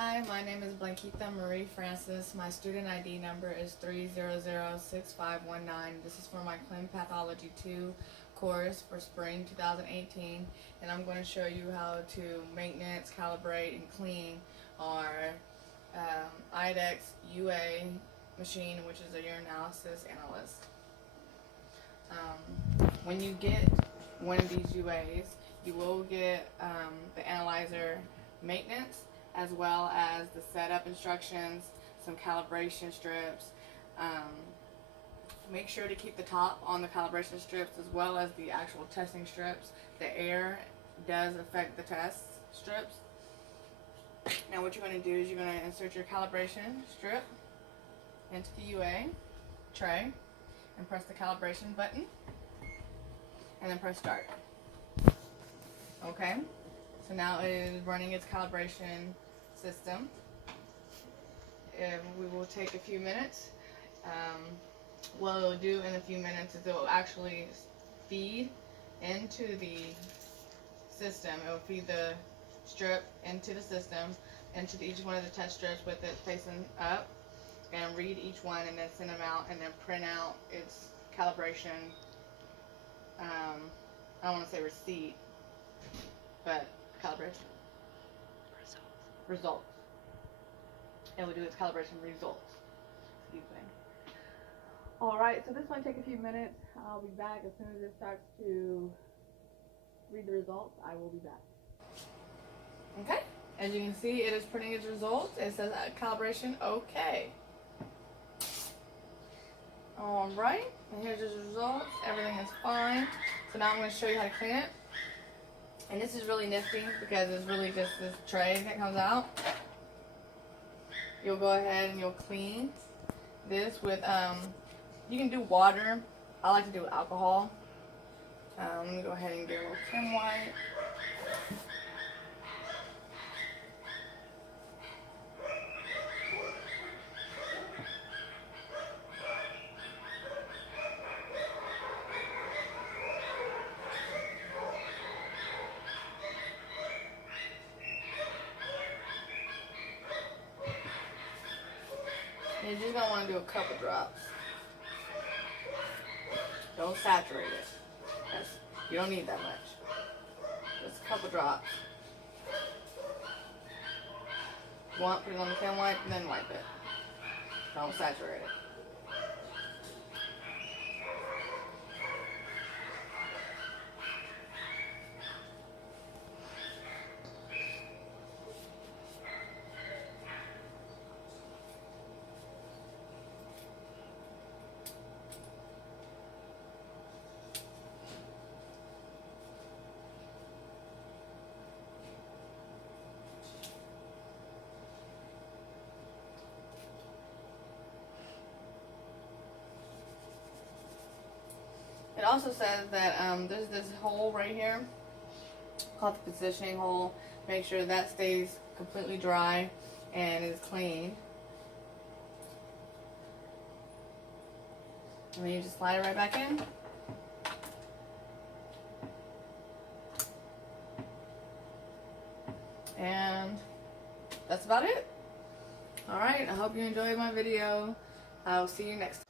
Hi, my name is Blanquita Marie Francis. My student ID number is 3006519. This is for my ClinicalPathologyII course for spring 2018, and I'm going to show you how to maintenance, calibrate, and clean our IDEX UA machine, which is a urinalysis analyst. When you get one of these UAs, you will get the analyzer maintenance, as well as the setup instructions, some calibration strips. Make sure to keep the top on the calibration strips as well as the actual testing strips. The air does affect the test strips. Now what you're going to do is you're going to insert your calibration strip into the UA tray and press the calibration button and then press start. Okay, so now it is running its calibration system. We will take a few minutes. What it'll do in a few minutes is it will actually feed into the system. It will feed the strip into the system, into each one of the test strips with it facing up, and read each one and then send them out and then print out its calibration, I don't want to say receipt, but calibration results. It will do its calibration results. Excuse me. Alright, so this might take a few minutes. I'll be back as soon as it starts to read the results. I will be back. Okay, as you can see, it is printing its results. It says calibration okay. Alright, and here's the results. Everything is fine. So now I'm going to show you how to clean it. And this is really nifty because it's really just this tray that comes out. You'll go ahead and you'll clean this with, you can do water. I like to do alcohol. Let me go ahead and get a little Kim White. You're just going to want to do a couple drops. Don't saturate it. You don't need that much. Just a couple drops. Put it on the Kim Wipe and then wipe it. Don't saturate it. It also says that there's this hole right here called the positioning hole. Make sure that stays completely dry and is clean. And then you just slide it right back in. And that's about it. Alright, I hope you enjoyed my video. I'll see you next time.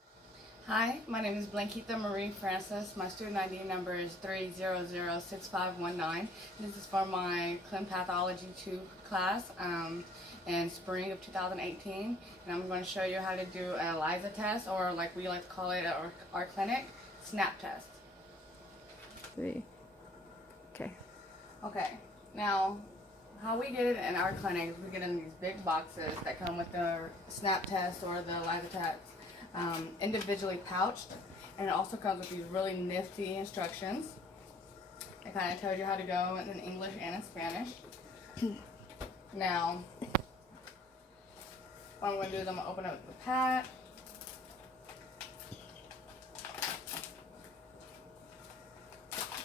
Hi, my name is Blanquita Marie Francis. My student ID number is 3006519. This is for my ClinicalPathologyII class in spring of 2018. And I'm going to show you how to do an ELISA test, or like we like to call it at our clinic, SNAP test. Okay. Okay, now how we get it in our clinic is we get in these big boxes that come with the SNAP test or the ELISA test. Individually pouched, and it also comes with these really nifty instructions. It kind of tells you how to go in English and in Spanish. Now, what I'm going to do is I'm going to open up the pack.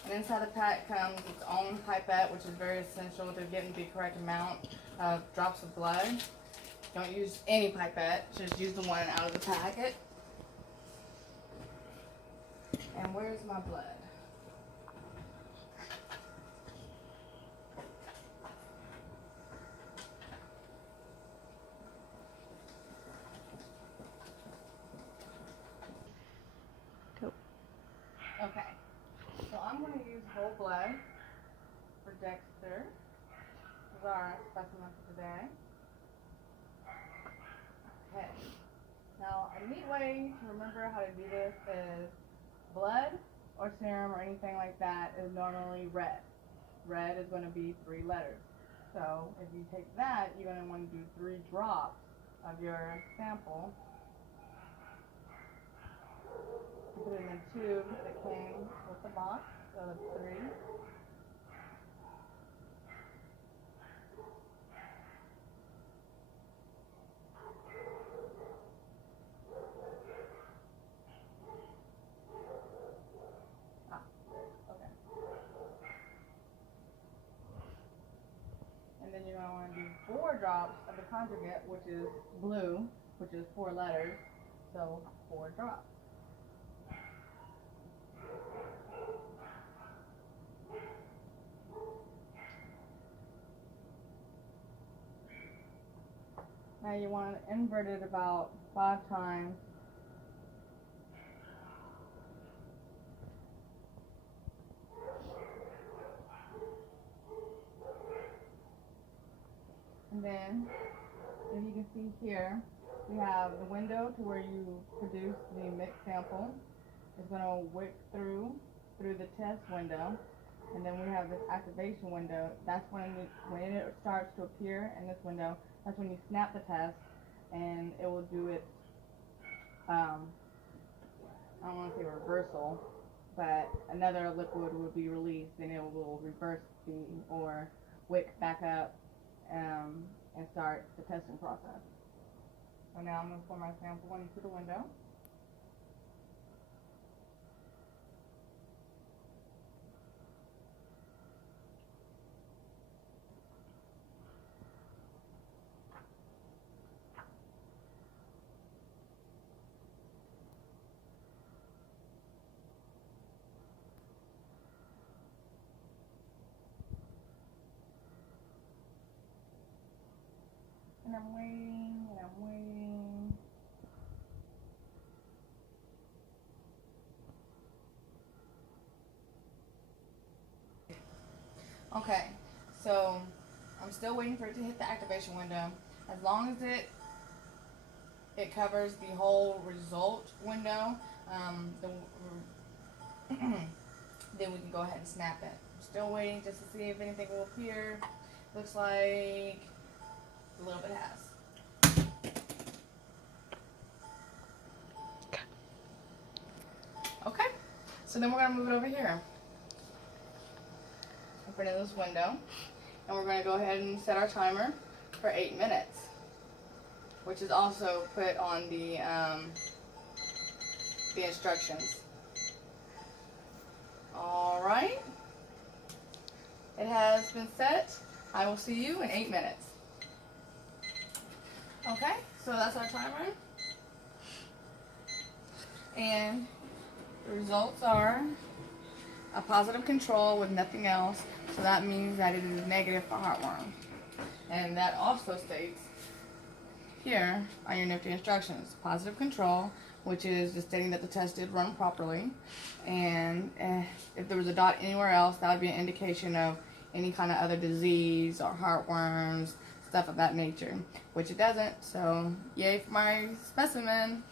And inside the pack comes its own pipette, which is very essential to getting the correct amount of drops of blood. Don't use any pipette, just use the one out of the packet. And where's my blood? specimen for today. Okay. Now, a neat way to remember how to do this is blood or serum or anything like that is normally red. Red is going to be 3 letters. So if you take that, you're going to want to do 3 drops of your sample. Put it in a tube that came with the box, so that's 3. Okay. And then you're going to want to do 4 drops of the conjugate, which is blue, which is 4 letters, so 4 drops. Now you want to invert it about 5 times. And then, as you can see here, we have the window to where you produce the mixed sample. It's going to wick through the test window. And then we have this activation window. That's when it starts to appear in this window. That's when you snap the test, and it will do its, I don't want to say reversal, but another liquid will be released, and it will reverse or wick back up and start the testing process. So now I'm going to pour my sample into the window. And I'm waiting, and I'm waiting. Okay, so I'm still waiting for it to hit the activation window. As long as it covers the whole result window, then we can go ahead and snap it. I'm still waiting just to see if anything will appear. Looks like a little bit has. Okay, so then we're going to move it over here in front of this window, and we're going to go ahead and set our timer for 8 minutes, which is also put on the instructions. All right, it has been set. I will see you in 8 minutes. Okay, so that's our timer, and the results are a positive control with nothing else, so that means that it is negative for heartworm. And that also states here on your nifty instructions, positive control, which is just stating that the test did run properly, and if there was a dot anywhere else, that would be an indication of any kind of other disease or heartworms, stuff of that nature, which it doesn't, so yay for my specimen.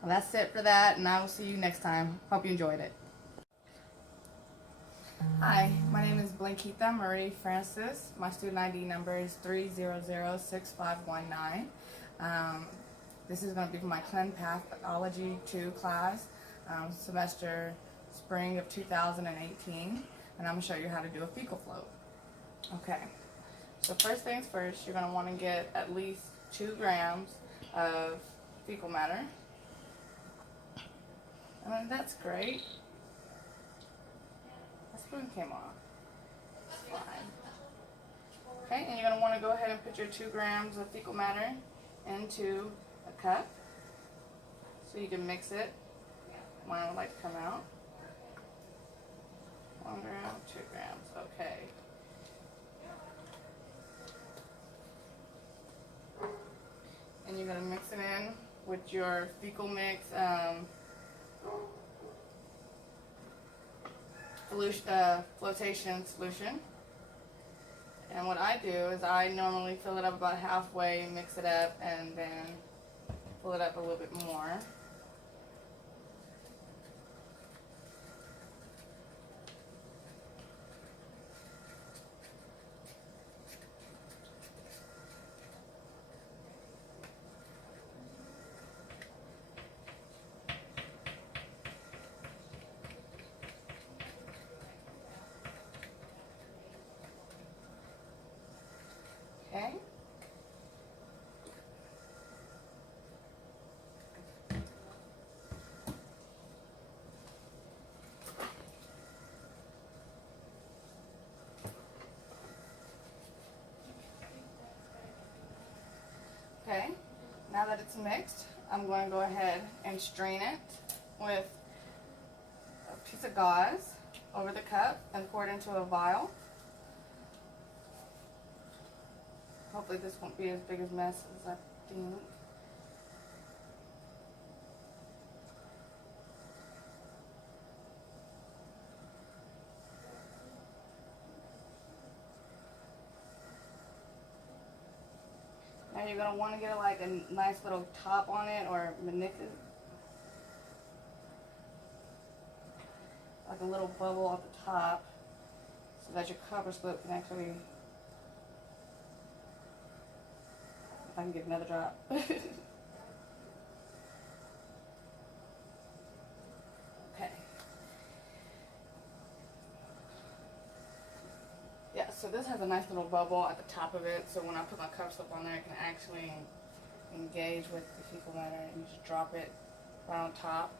Well, that's it for that, and I will see you next time. Hope you enjoyed it. Hi, my name is Blanketha Marie Francis. My student ID number is 3006519. This is going to be for my ClinicalPathologyII class, semester spring of 2018, and I'm going to show you how to do a fecal float. Okay, so first things first, you're going to want to get at least 2 grams of fecal matter. That's great. My spoon came off. It's fine. Okay, and you're going to want to go ahead and put your 2 grams of fecal matter into a cup so you can mix it. Mine would like to come out. 1 gram, 2 grams, okay. And you're going to mix it in with your fecal mix flotation solution. And what I do is I normally fill it up about halfway, mix it up, and then fill it up a little bit more. Okay. Okay, now that it's mixed, I'm going to go ahead and strain it with a piece of gauze over the cup and pour it into a vial. Hopefully this won't be as big a mess as I think. Now you're going to want to get like a nice little top on it, or manipulate, like a little bubble at the top, so that your cover slip can actually, if I can get another drop. Okay. Yeah, so this has a nice little bubble at the top of it, so when I put my cover slip on there, it can actually engage with the fecal matter, and you just drop it right on top.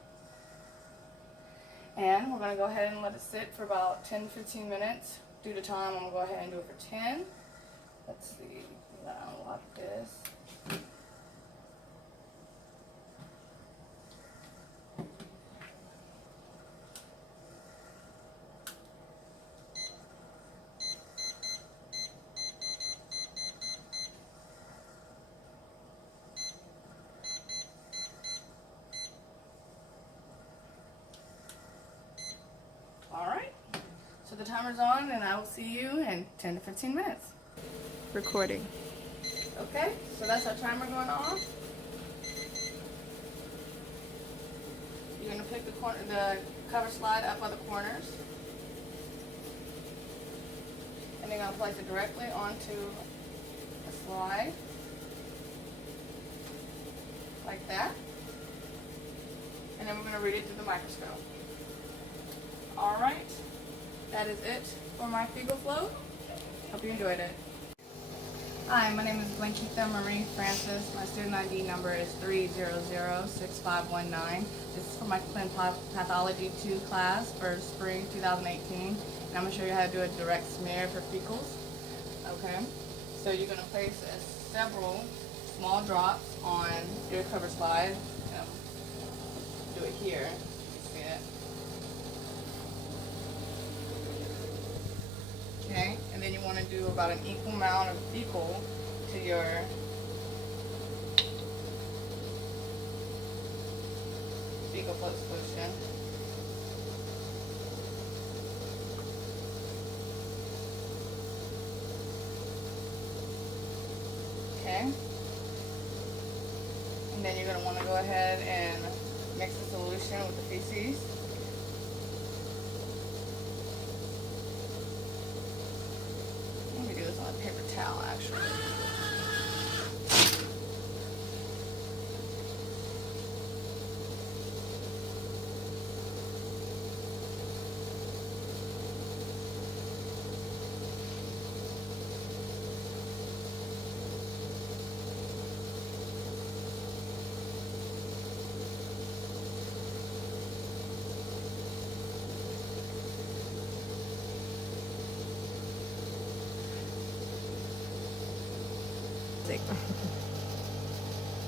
And we're going to go ahead and let it sit for about 10-15 minutes. Due to time, I'm going to go ahead and do it for 10. Let's see, I'm going to unlock this. Alright, so the timer's on, and I will see you in 10 to 15 minutes. Recording. Okay, so that's our timer going off. You're going to pick the cover slide up by the corners, and you're going to place it directly onto the slide, like that. And then we're going to read it through the microscope. Alright, that is it for my fecal float. Hope you enjoyed it. Hi, my name is Blanquita Marie Francis. My student ID number is 3006519. This is for my ClinicalPathologyII class for spring 2018. And I'm going to show you how to do a direct smear for fecals. Okay, so you're going to place several small drops on your cover slide. Do it here. See it? Okay, and then you want to do about an equal amount of fecal to your fecal float solution. Okay, and then you're going to want to go ahead and mix the solution with the feces. Let me do this on a paper towel, actually.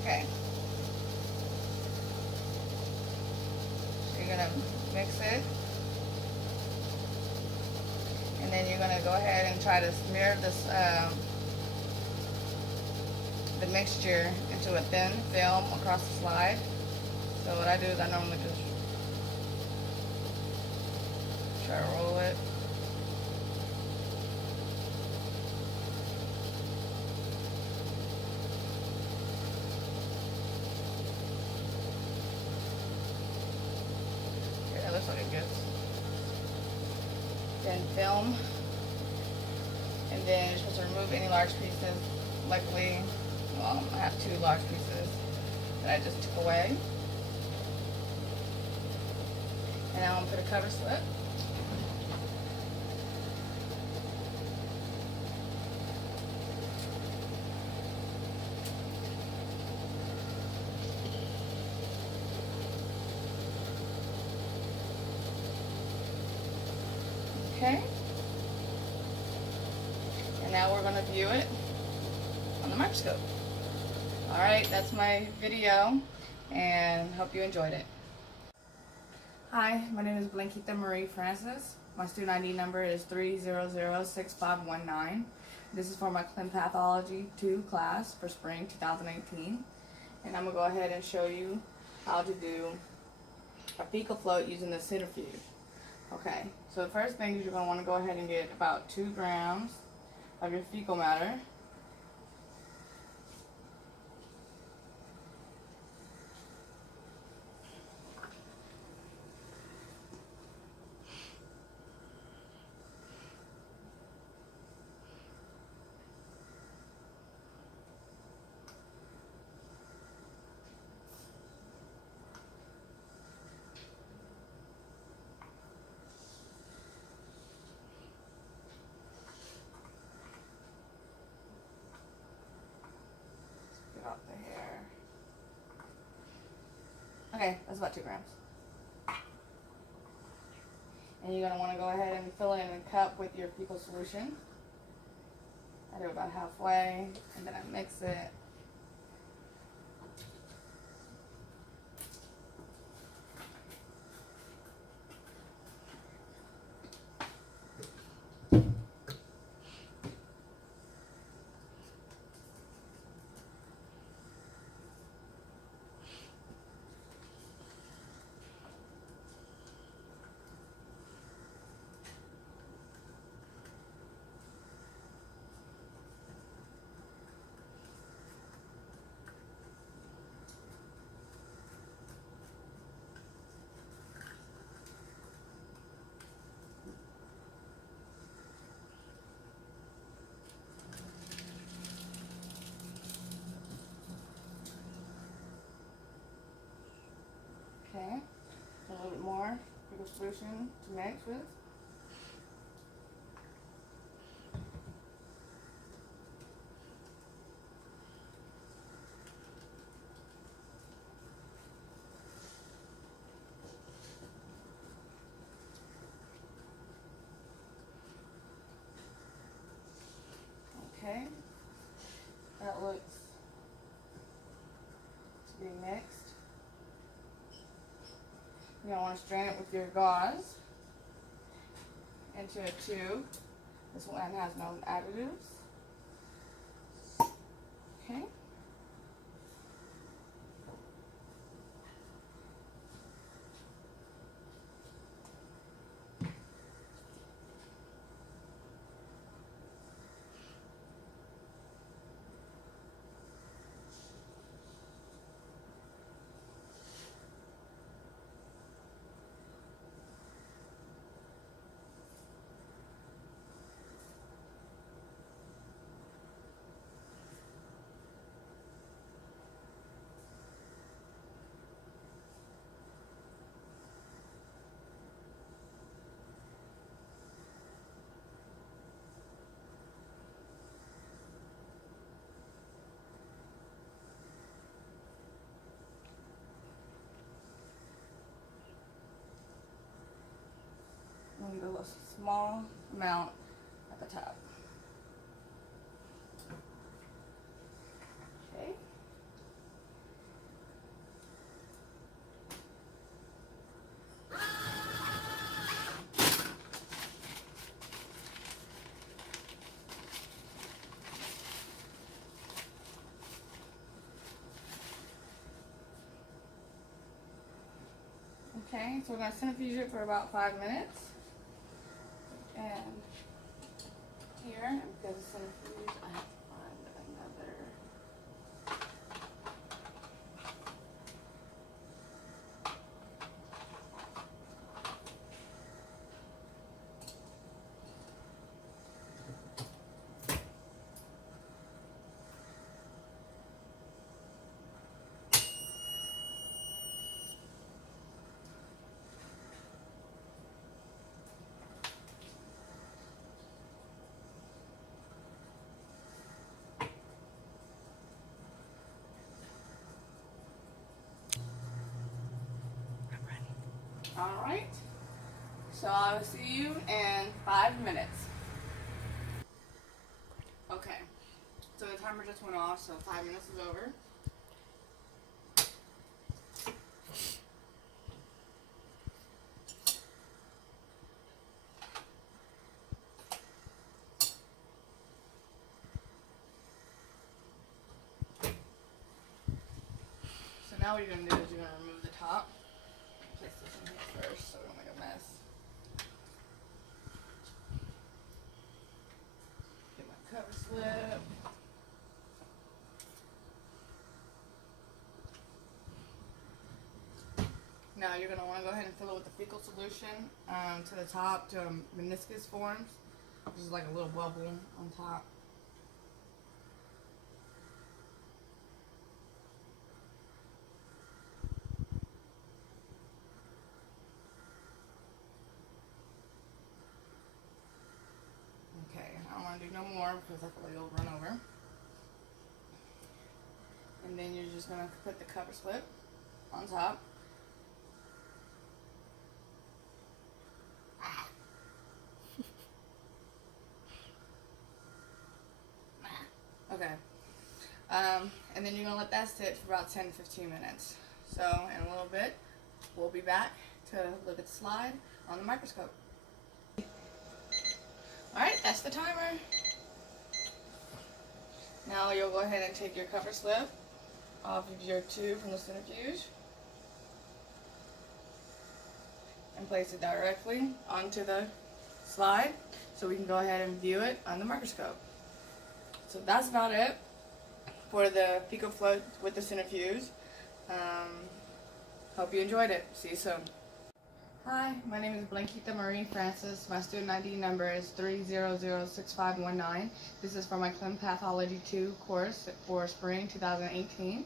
Okay. So you're gonna mix it, and then you're gonna go ahead and try to smear this the mixture into a thin film across the slide. So what I do is I normally just try to roll it. film, and then you're supposed to remove any large pieces. Luckily, well, I have 2 large pieces that I just took away. And now I'm going to put a cover slip. Okay. And now we're going to view it on the microscope. Alright, that's my video, and hope you enjoyed it. Hi, my name is Blanquita Marie Francis. My student ID number is 3006519. This is for my ClinicalPathology II class for spring 2018. And I'm going to go ahead and show you how to do a fecal float using the centrifuge. Okay, so the first thing is you're going to want to go ahead and get about 2 grams of your fecal matter. Get off the hair. Okay, that's about 2 grams. And you're going to want to go ahead and fill it in a cup with your fecal solution. I do about halfway, and then I mix it. Okay, a little bit more fecal solution to mix with. Okay, that looks to be mixed. You're going to want to strain it with your gauze into a tube. This one has no additives. Okay. And a little small amount at the top. Okay. Okay, so we're going to centrifuge it for about 5 minutes. And here, because it's centrifuge, I have to find another. Alright, so I will see you in 5 minutes. Okay, so the timer just went off, so 5 minutes is over. So now what you're going to do is you're going to remove the top. Place this in here first so we don't make a mess. Get my cover slip. Now you're going to want to go ahead and fill it with the fecal solution to the top to meniscus forms, which is like a little bubble on top. Okay, I don't want to do no more because I feel like it'll run over. And then you're just going to put the cover slip on top. Okay. And then you're going to let that sit for about 10 to 15 minutes. So in a little bit, we'll be back to look at the slide on the microscope. Alright, that's the timer. Now you'll go ahead and take your cover slip off of your tube from the centrifuge and place it directly onto the slide so we can go ahead and view it on the microscope. So that's about it for the fecal float with the centrifuge. Hope you enjoyed it. See you soon. Hi, my name is Blanquita Marie Francis. My student ID number is 3006519. This is for my ClinicalPathologyII course for spring 2018.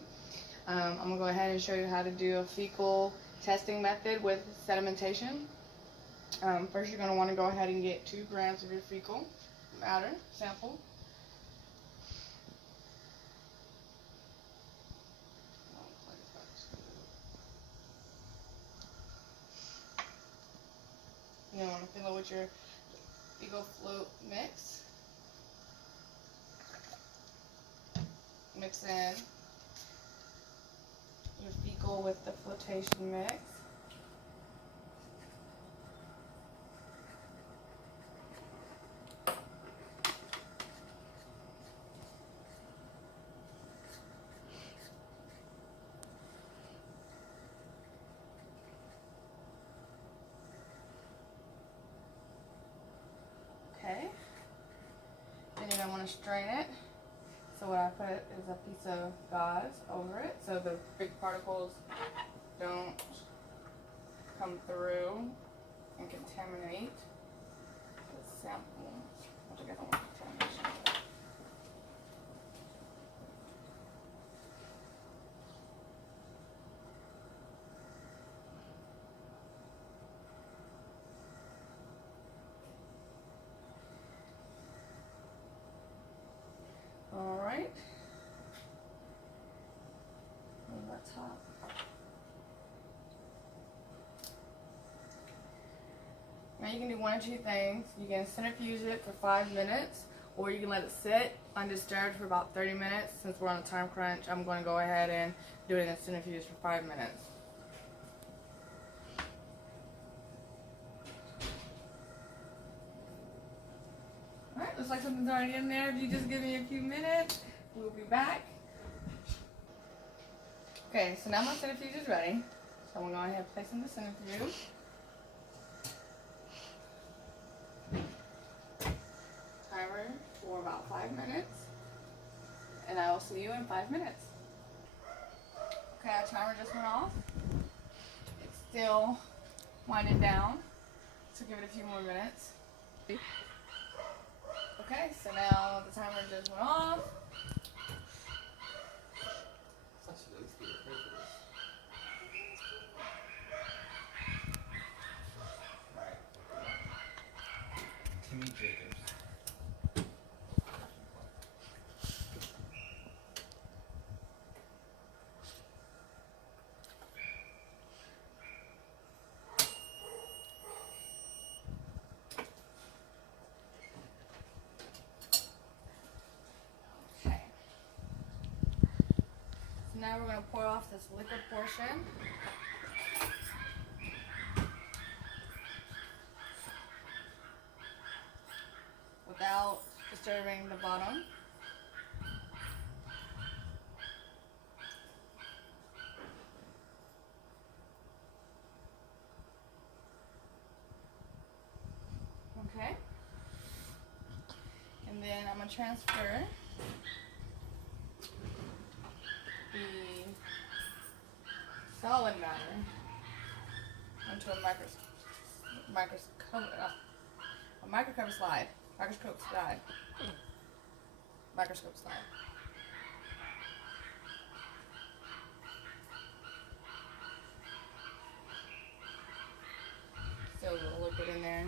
I'm going to go ahead and show you how to do a fecal testing method with sedimentation. First, you're going to want to go ahead and get 2 grams of your fecal matter sample. You want to fill it with your fecal float mix. Mix in your fecal with the flotation mix. Okay. Then you're going to want to strain it. So what I put is a piece of gauze over it so the big particles don't come through and contaminate the sample, which I guess I want contamination. Alright. Move that top. Now you can do one or two things. You can centrifuge it for 5 minutes, or you can let it sit undisturbed for about 30 minutes. Since we're on a time crunch, I'm going to go ahead and do it in a centrifuge for 5 minutes. Alright, looks like something's already in there. If you just give me a few minutes, we'll be back. Okay, so now my centrifuge is ready. So I'm going to go ahead and place in the centrifuge. Timer for about 5 minutes. And I will see you in 5 minutes. Okay, our timer just went off. It's still winding down. So give it a few more minutes. Okay, so now the timer just went off. Timmy Jacobs. So now we're going to pour off this liquid portion. Without disturbing the bottom. Okay. And then I'm going to transfer the solid matter onto a microscope slide. Still a little liquid in there.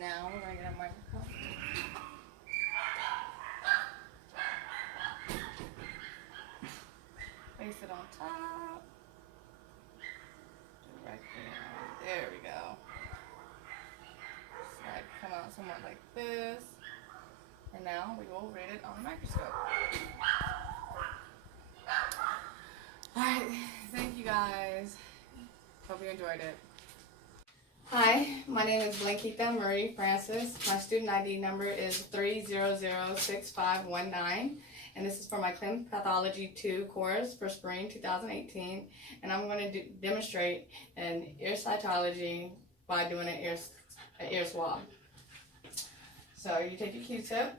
Now we're going to get a microscope. Place it on top. Directly on. There we go. Slide come out somewhat like this. And now we will read it on the microscope. Alright, thank you guys. Hope you enjoyed it. Hi, my name is Blankita Marie Francis. My student ID number is 3006519, and this is for my ClinicalPathologyII course for spring 2018. And I'm going to demonstrate an ear cytology by doing an ear swab. So you take your Q-tip,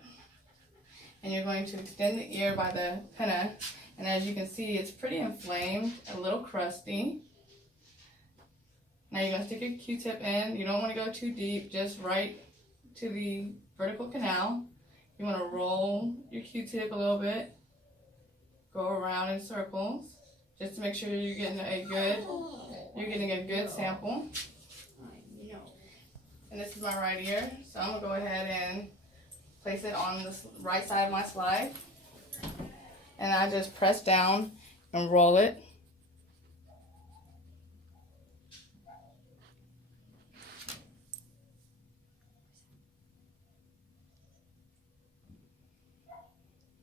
and you're going to extend the ear by the pinna. And as you can see, it's pretty inflamed, a little crusty. Now you're going to stick your Q-tip in. You don't want to go too deep, just right to the vertical canal. You want to roll your Q-tip a little bit, go around in circles, just to make sure you're getting a good sample. And this is my right ear, so I'm going to go ahead and place it on the right side of my slide. And I just press down and roll it.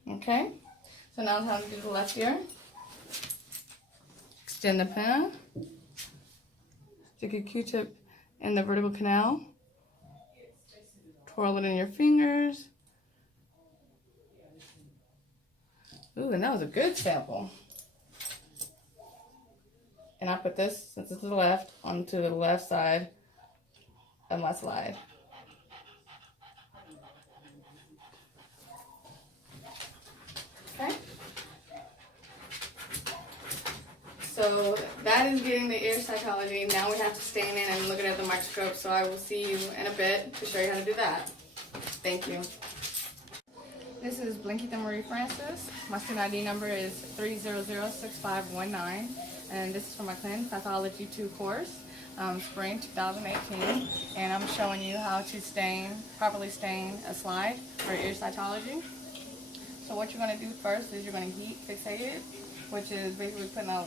Okay, so now it's time to do the left ear. Extend the pen. Stick your Q-tip in the vertical canal. Twirl it in your fingers. Ooh, and that was a good sample. And I put this, since it's to the left, onto the left side of my slide. Okay. So that is getting the ear cytology. Now we have to stand in and look at the microscope. So I will see you in a bit to show you how to do that. Thank you. This is Blankita Marie Francis. My student ID number is 3006519. And this is for my ClinicalPathologyII course, spring 2018. And I'm showing you how to properly stain a slide for ear cytology. So what you're going to do first is you're going to heat fixate it, which is basically putting a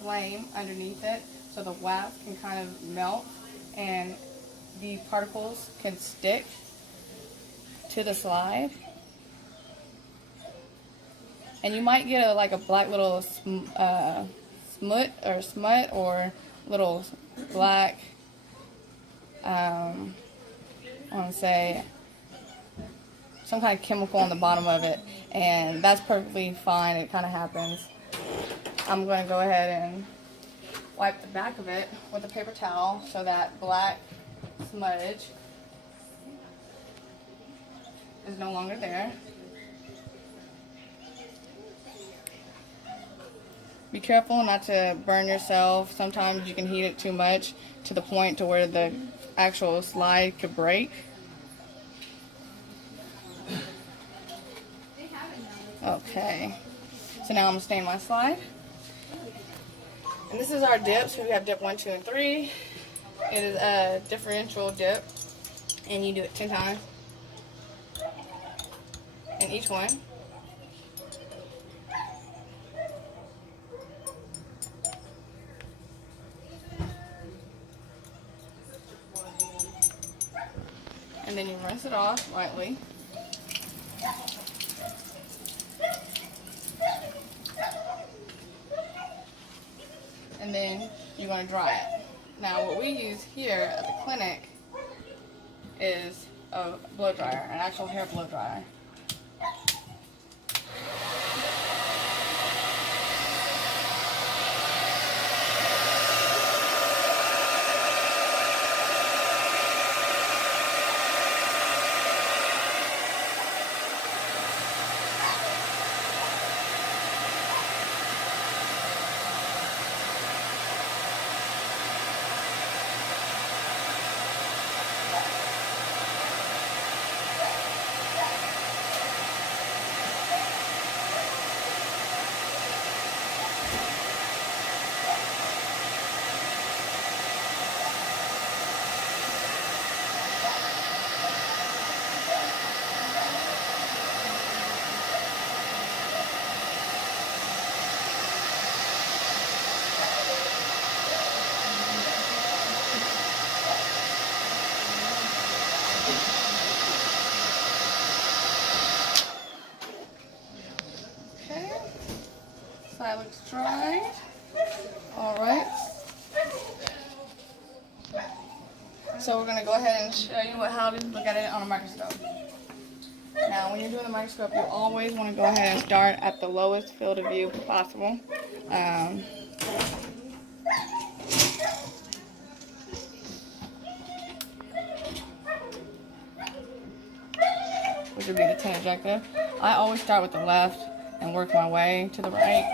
flame underneath it so the wax can kind of melt and the particles can stick to the slide. And you might get a black little smut or little black, I want to say, some kind of chemical on the bottom of it, and that's perfectly fine. It kind of happens. I'm going to go ahead and wipe the back of it with a paper towel so that black smudge is no longer there. Be careful not to burn yourself. Sometimes you can heat it too much to the point to where the actual slide could break. Okay. So now I'm gonna stain my slide. And this is our dip. So we have dip 1, 2, and 3. It is a differential dip, and you do it 10 times in each one. And then you rinse it off lightly. And then you're going to dry it. Now what we use here at the clinic is a blow dryer, an actual hair blow dryer. Okay, side looks dry. All right. So we're gonna go ahead and show you how to look at it on a microscope. Now, when you're doing the microscope, you always want to go ahead and start at the lowest field of view possible. Which would be the 10 objective. I always start with the left and work my way to the right.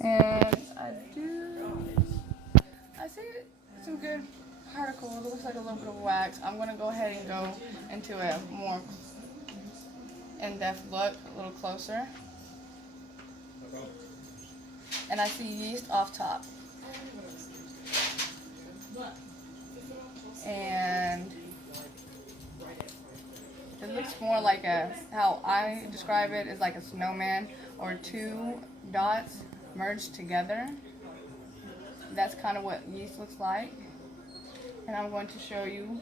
And I see some good particles. It looks like a little bit of wax. I'm going to go ahead and go into a more in-depth look, a little closer. And I see yeast off top. And it looks more like how I describe it is like a snowman or 2 dots merged together. That's kind of what yeast looks like. And I'm going to show you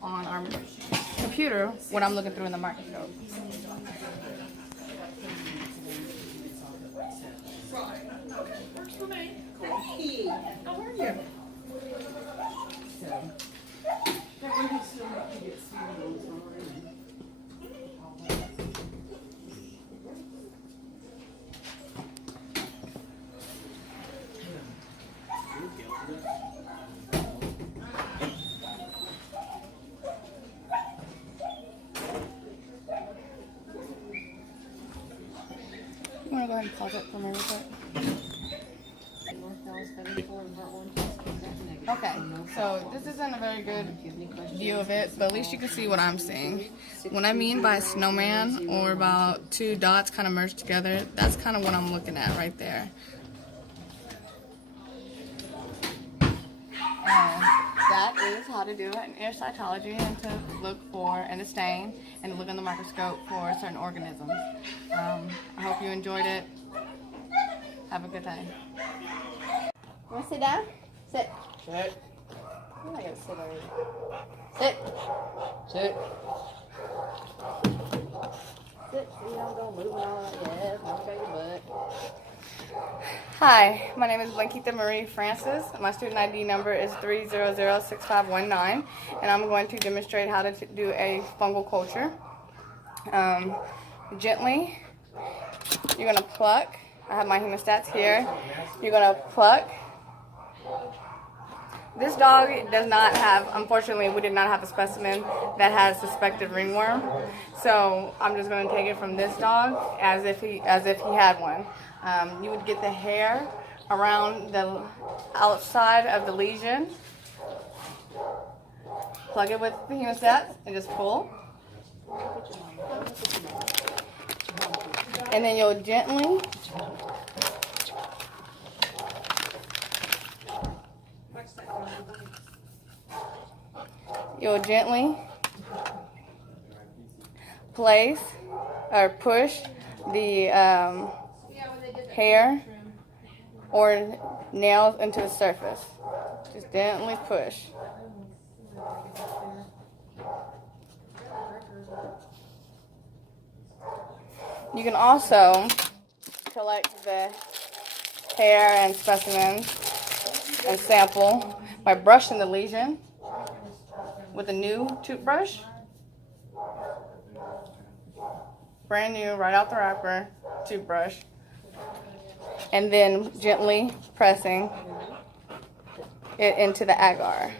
on our computer what I'm looking through in the microscope. Hey, how are you? That way we still have to get cereals already. You want to go ahead and pause it for me real quick? Okay, so this isn't a very good view of it, but at least you can see what I'm seeing. What I mean by snowman, or about 2 dots kind of merged together, that's kind of what I'm looking at right there. And that is how to do it in ear cytology, and to look for and to stain and to look in the microscope for certain organisms. I hope you enjoyed it. Have a good day. Want to sit down? Sit. Sit. I'm not going to sit already. Sit. Sit. Sit. So you don't go moving all like that. Don't show your butt. Hi, my name is Blankita Marie Francis. My student ID number is 3006519, and I'm going to demonstrate how to do a fungal culture. Gently, you're going to pluck. I have my hemostats here. You're going to pluck. This dog does not have, unfortunately, we did not have a specimen that has suspected ringworm. So I'm just going to take it from this dog as if he had one. You would get the hair around the outside of the lesion. Plug it with the hemostats and just pull. And then you'll gently place or push the hair or nails into the surface. Just gently push. You can also collect the hair and specimens and sample by brushing the lesion with a new toothbrush. Brand new, right out the wrapper, toothbrush. And then gently pressing it into the agar.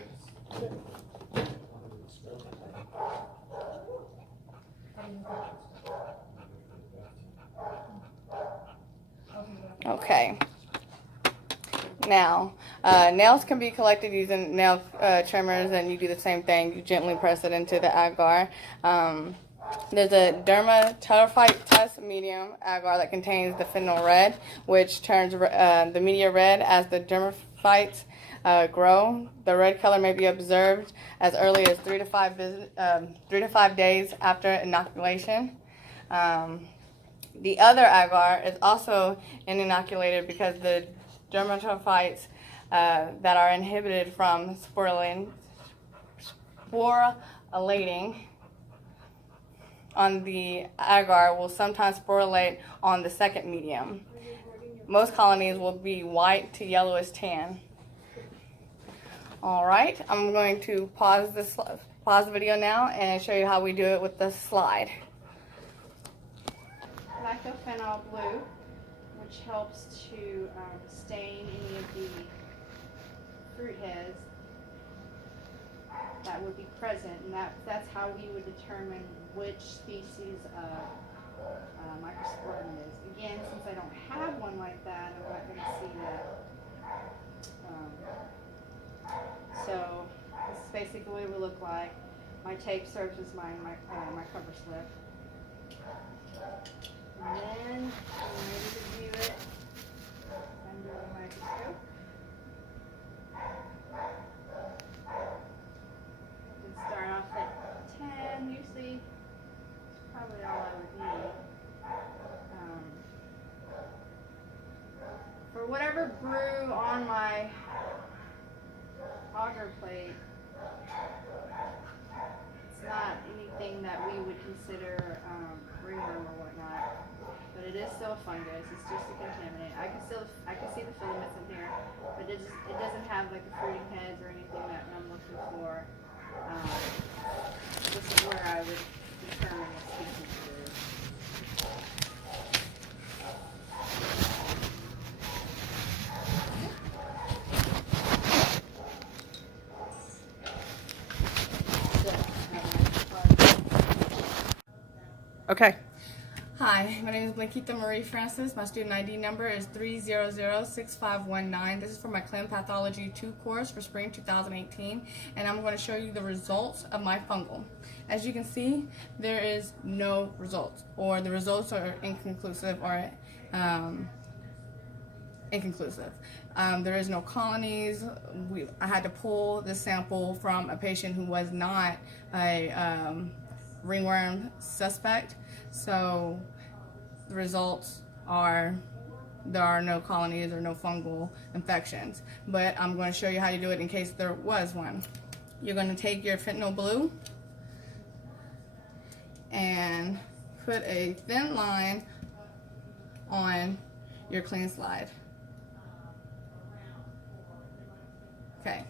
Okay. Now, nails can be collected using nail trimmers, and you do the same thing. You gently press it into the agar. There's a dermatophyte test medium agar that contains the fentanyl red, which turns the media red as the dermatophytes grow. The red color may be observed as early as 3 to 5 days after inoculation. The other agar is also inoculated because the dermatophytes that are inhibited from sporulating on the agar will sometimes sporulate on the second medium. Most colonies will be white to yellowish tan. All right, I'm going to pause the video now and show you how we do it with the slide. Lactophenol blue, which helps to stain any of the fruit heads that would be present, and that's how we would determine which species of microsporum it is. Again, since I don't have one like that, I'm not going to see that. So this is basically what it would look like. My tape serves as my cover slip. And then I'm ready to view it under the microscope. I can start off at 10. Usually, it's probably all I would need. For whatever grew on my auger plate, it's not anything that we would consider ringworm or whatnot, but it is still a fungus. It's just a contaminant. I can see the filaments in here, but it doesn't have like the fruiting heads or anything that I'm looking for. This is where I would determine what species it is. Okay. Hi, my name is Blankita Marie Francis. My student ID number is 3006519. This is for my ClinicalPathology II course for spring 2018, and I'm going to show you the results of my fungal. As you can see, there is no results, or the results are inconclusive or inconclusive. There is no colonies. I had to pull the sample from a patient who was not a ringworm suspect, so the results are there are no colonies or no fungal infections. But I'm going to show you how to do it in case there was one. You're going to take your fentanyl blue and put a thin line on your clean slide. Okay,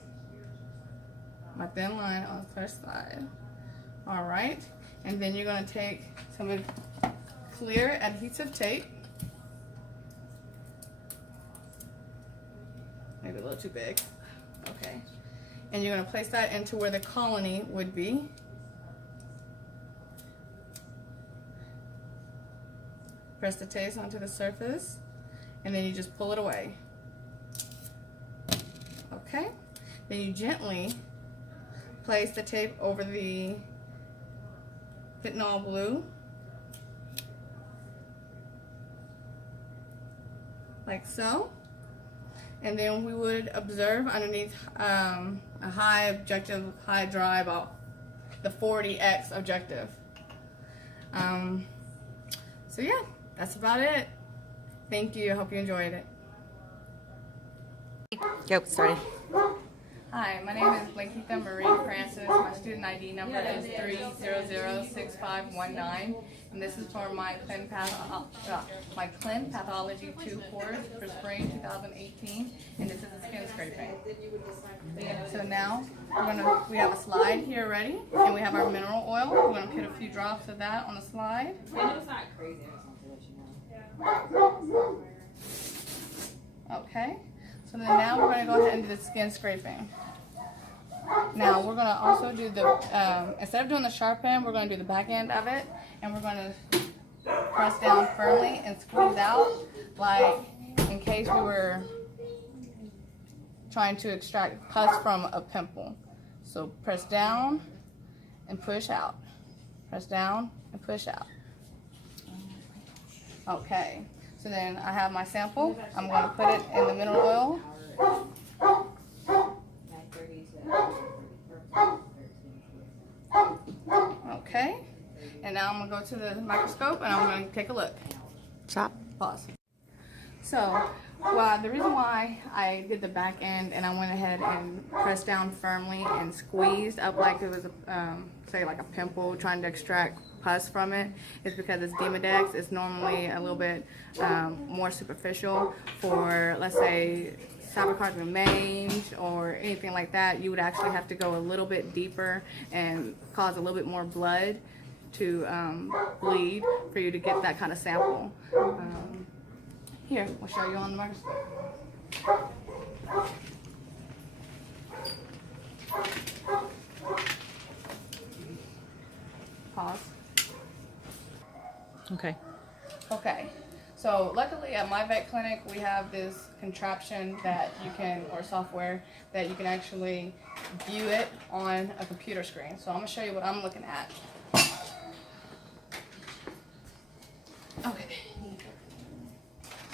my thin line on the first slide. All right, and then you're going to take some clear adhesive tape, maybe a little too big, okay, and you're going to place that into where the colony would be. Press the tape onto the surface, and then you just pull it away. Okay, then you gently place the tape over the fentanyl blue, like so. And then we would observe underneath a high objective, high dry, about the 40x objective. So yeah, that's about it. Thank you. I hope you enjoyed it. Go, started. Hi, my name is Blankita Marie Francis. My student ID number is 3006519, and this is for my ClinicalPathology II course for spring 2018, and this is a skin scraping. So now we have a slide here ready, and we have our mineral oil. We're going to put a few drops of that on the slide. Okay, so then now we're going to go ahead and do the skin scraping. Now we're going to also do the, instead of doing the sharp end, we're going to do the back end of it, and we're going to press down firmly and squeeze out, like in case we were trying to extract pus from a pimple. So press down and push out. Press down and push out. Okay, so then I have my sample. I'm going to put it in the mineral oil. Okay, and now I'm going to go to the microscope and I'm going to take a look. Stop. Pause. So, well, the reason why I did the back end and I went ahead and pressed down firmly and squeezed up like it was, say like a pimple, trying to extract pus from it, is because it's Demodex. It's normally a little bit more superficial. For, let's say, cybercarpet mange or anything like that, you would actually have to go a little bit deeper and cause a little bit more blood to bleed for you to get that kind of sample. Here, we'll show you on the microscope. Pause. Okay. Okay, so luckily at my vet clinic we have this contraption that you can, or software, that you can actually view it on a computer screen. So I'm going to show you what I'm looking at. Okay.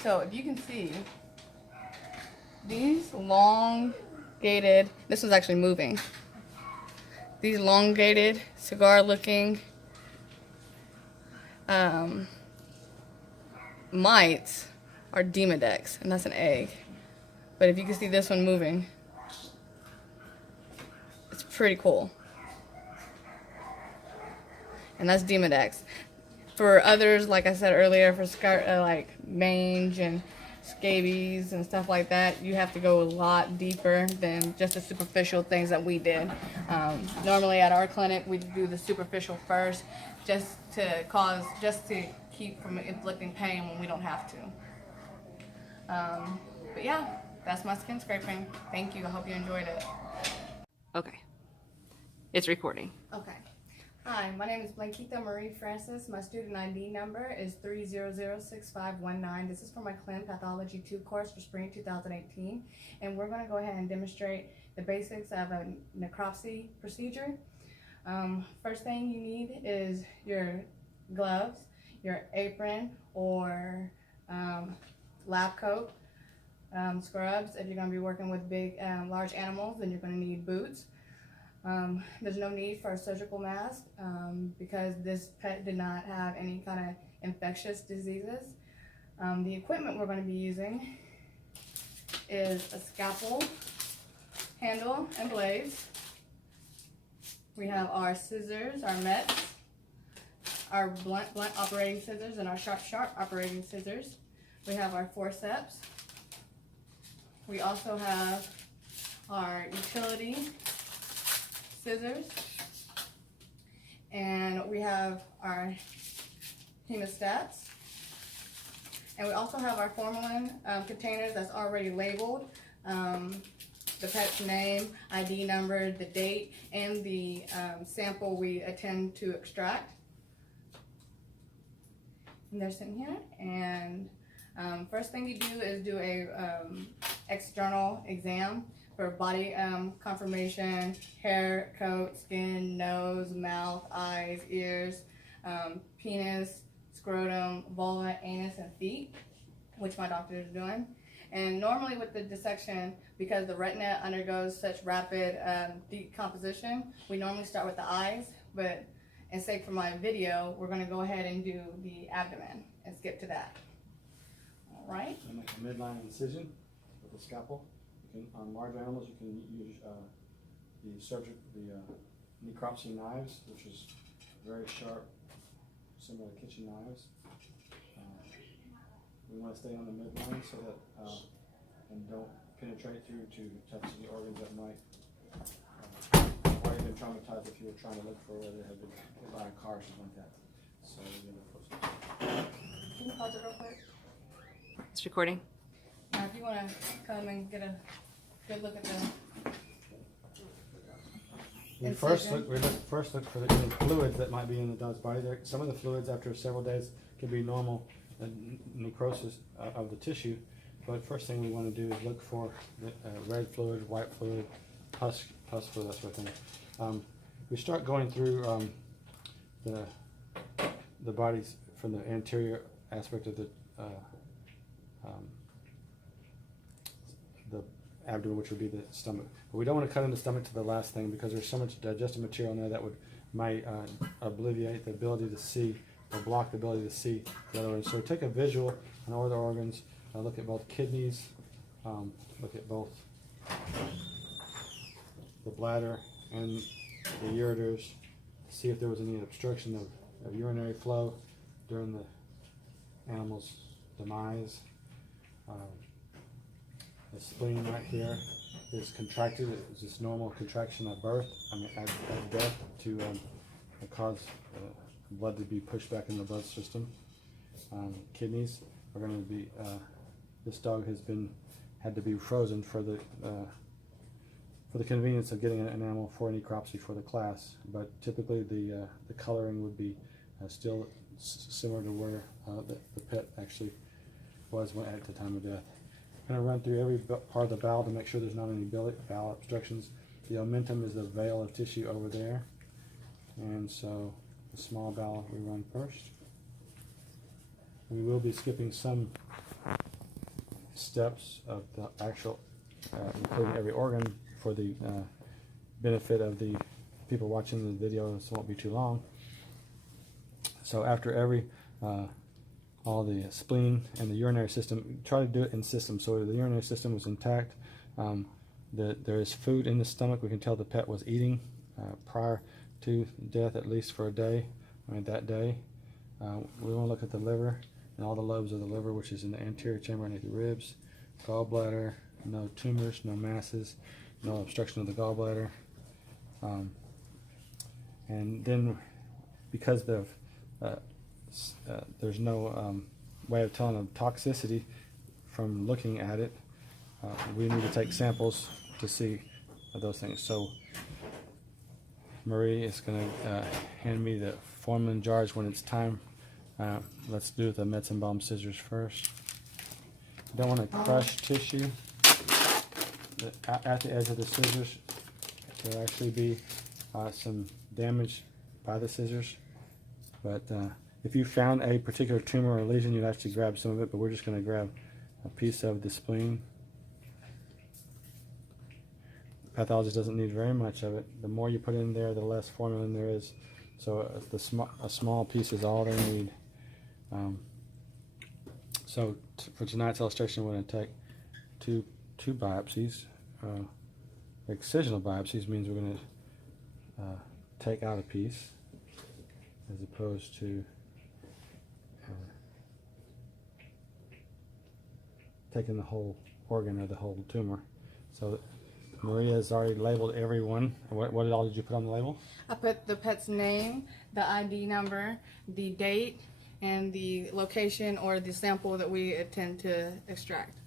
So if you can see, these elongated, this was actually moving, these elongated cigar looking mites are Demodex, and that's an egg. But if you can see this one moving, it's pretty cool. And that's Demodex. For others, like I said earlier, for like mange and scabies and stuff like that, you have to go a lot deeper than just the superficial things that we did. Normally at our clinic, we do the superficial first, just to keep from inflicting pain when we don't have to. But yeah, that's my skin scraping. Thank you. I hope you enjoyed it. Okay. It's recording. Okay. Hi, my name is Blankita Marie Francis. My student ID number is 3006519. This is for my ClinicalPathology II course for spring 2018. And we're going to go ahead and demonstrate the basics of a necropsy procedure. First thing you need is your gloves, your apron or lab coat, scrubs. If you're going to be working with big, large animals, then you're going to need boots. There's no need for a surgical mask because this pet did not have any kind of infectious diseases. The equipment we're going to be using is a scalpel, handle, and blades. We have our scissors, our mets, our blunt operating scissors, and our sharp operating scissors. We have our forceps. We also have our utility scissors, and we have our hemostats, and we also have our formalin containers that's already labeled, the pet's name, ID number, the date, and the sample we intend to extract. And they're sitting here, and first thing you do is do a external exam for body confirmation, hair, coat, skin, nose, mouth, eyes, ears, penis, scrotum, vulva, anus, and feet, which my doctor is doing. And normally with the dissection, because the retina undergoes such rapid decomposition, we normally start with the eyes, but in sake for my video, we're gonna go ahead and do the abdomen and skip to that. All right. I make a midline incision with a scalpel. You can, on large animals, you can use the necropsy knives, which is very sharp, similar to kitchen knives. We want to stay on the midline so that and don't penetrate through to touch the organs that might or even traumatize if you were trying to look for where they had been hit by a car or something like that. So we're going to close it. Can you pause it real quick? It's recording. Now, if you want to come and get a good look at the We first look for any fluids that might be in the dog's body. Some of the fluids after several days can be normal necrosis of the tissue, but first thing we want to do is look for red fluid, white fluid, pus fluid, that sort of thing. We start going through the bodies from the anterior aspect of the abdomen, which would be the stomach. But we don't want to cut in the stomach to the last thing because there's so much digestive material in there that might obliviate the ability to see or block the ability to see the other ones. So take a visual on all the organs, look at both kidneys, look at both the bladder and the ureters, see if there was any obstruction of urinary flow during the animal's demise. The spleen right here is contracted. It's just normal contraction at birth, at death to cause blood to be pushed back in the blood system. Kidneys are going to be, this dog had to be frozen for the convenience of getting an animal for necropsy for the class, but typically the coloring would be still similar to where the pet actually was at the time of death. I'm going to run through every part of the bowel to make sure there's not any bowel obstructions. The omentum is the veil of tissue over there, and so the small bowel we run first. We will be skipping some steps of the actual, including every organ, for the benefit of the people watching the video. This won't be too long. So after every all the spleen and the urinary system, try to do it in system. So the urinary system was intact. There is food in the stomach. We can tell the pet was eating prior to death, at least for a day, that day. We want to look at the liver and all the lobes of the liver, which is in the anterior chamber underneath the ribs. Gallbladder, no tumors, no masses, no obstruction of the gallbladder. And then, because there's no way of telling of toxicity from looking at it, we need to take samples to see those things. So Marie is going to hand me the formalin jars when it's time. Let's do the Metzenbaum scissors first. You don't want to crush tissue. At the edge of the scissors, there'll actually be some damage by the scissors. But if you found a particular tumor or lesion, you'd actually grab some of it, but we're just going to grab a piece of the spleen. The pathologist doesn't need very much of it. The more you put in there, the less formalin there is. So a small piece is all they need. So for tonight's illustration, we're going to take two biopsies. Excisional biopsies means we're going to take out a piece, as opposed to taking the whole organ or the whole tumor. So Maria has already labeled every one. What all did you put on the label? I put the pet's name, the ID number, the date, and the location or the sample that we intend to extract.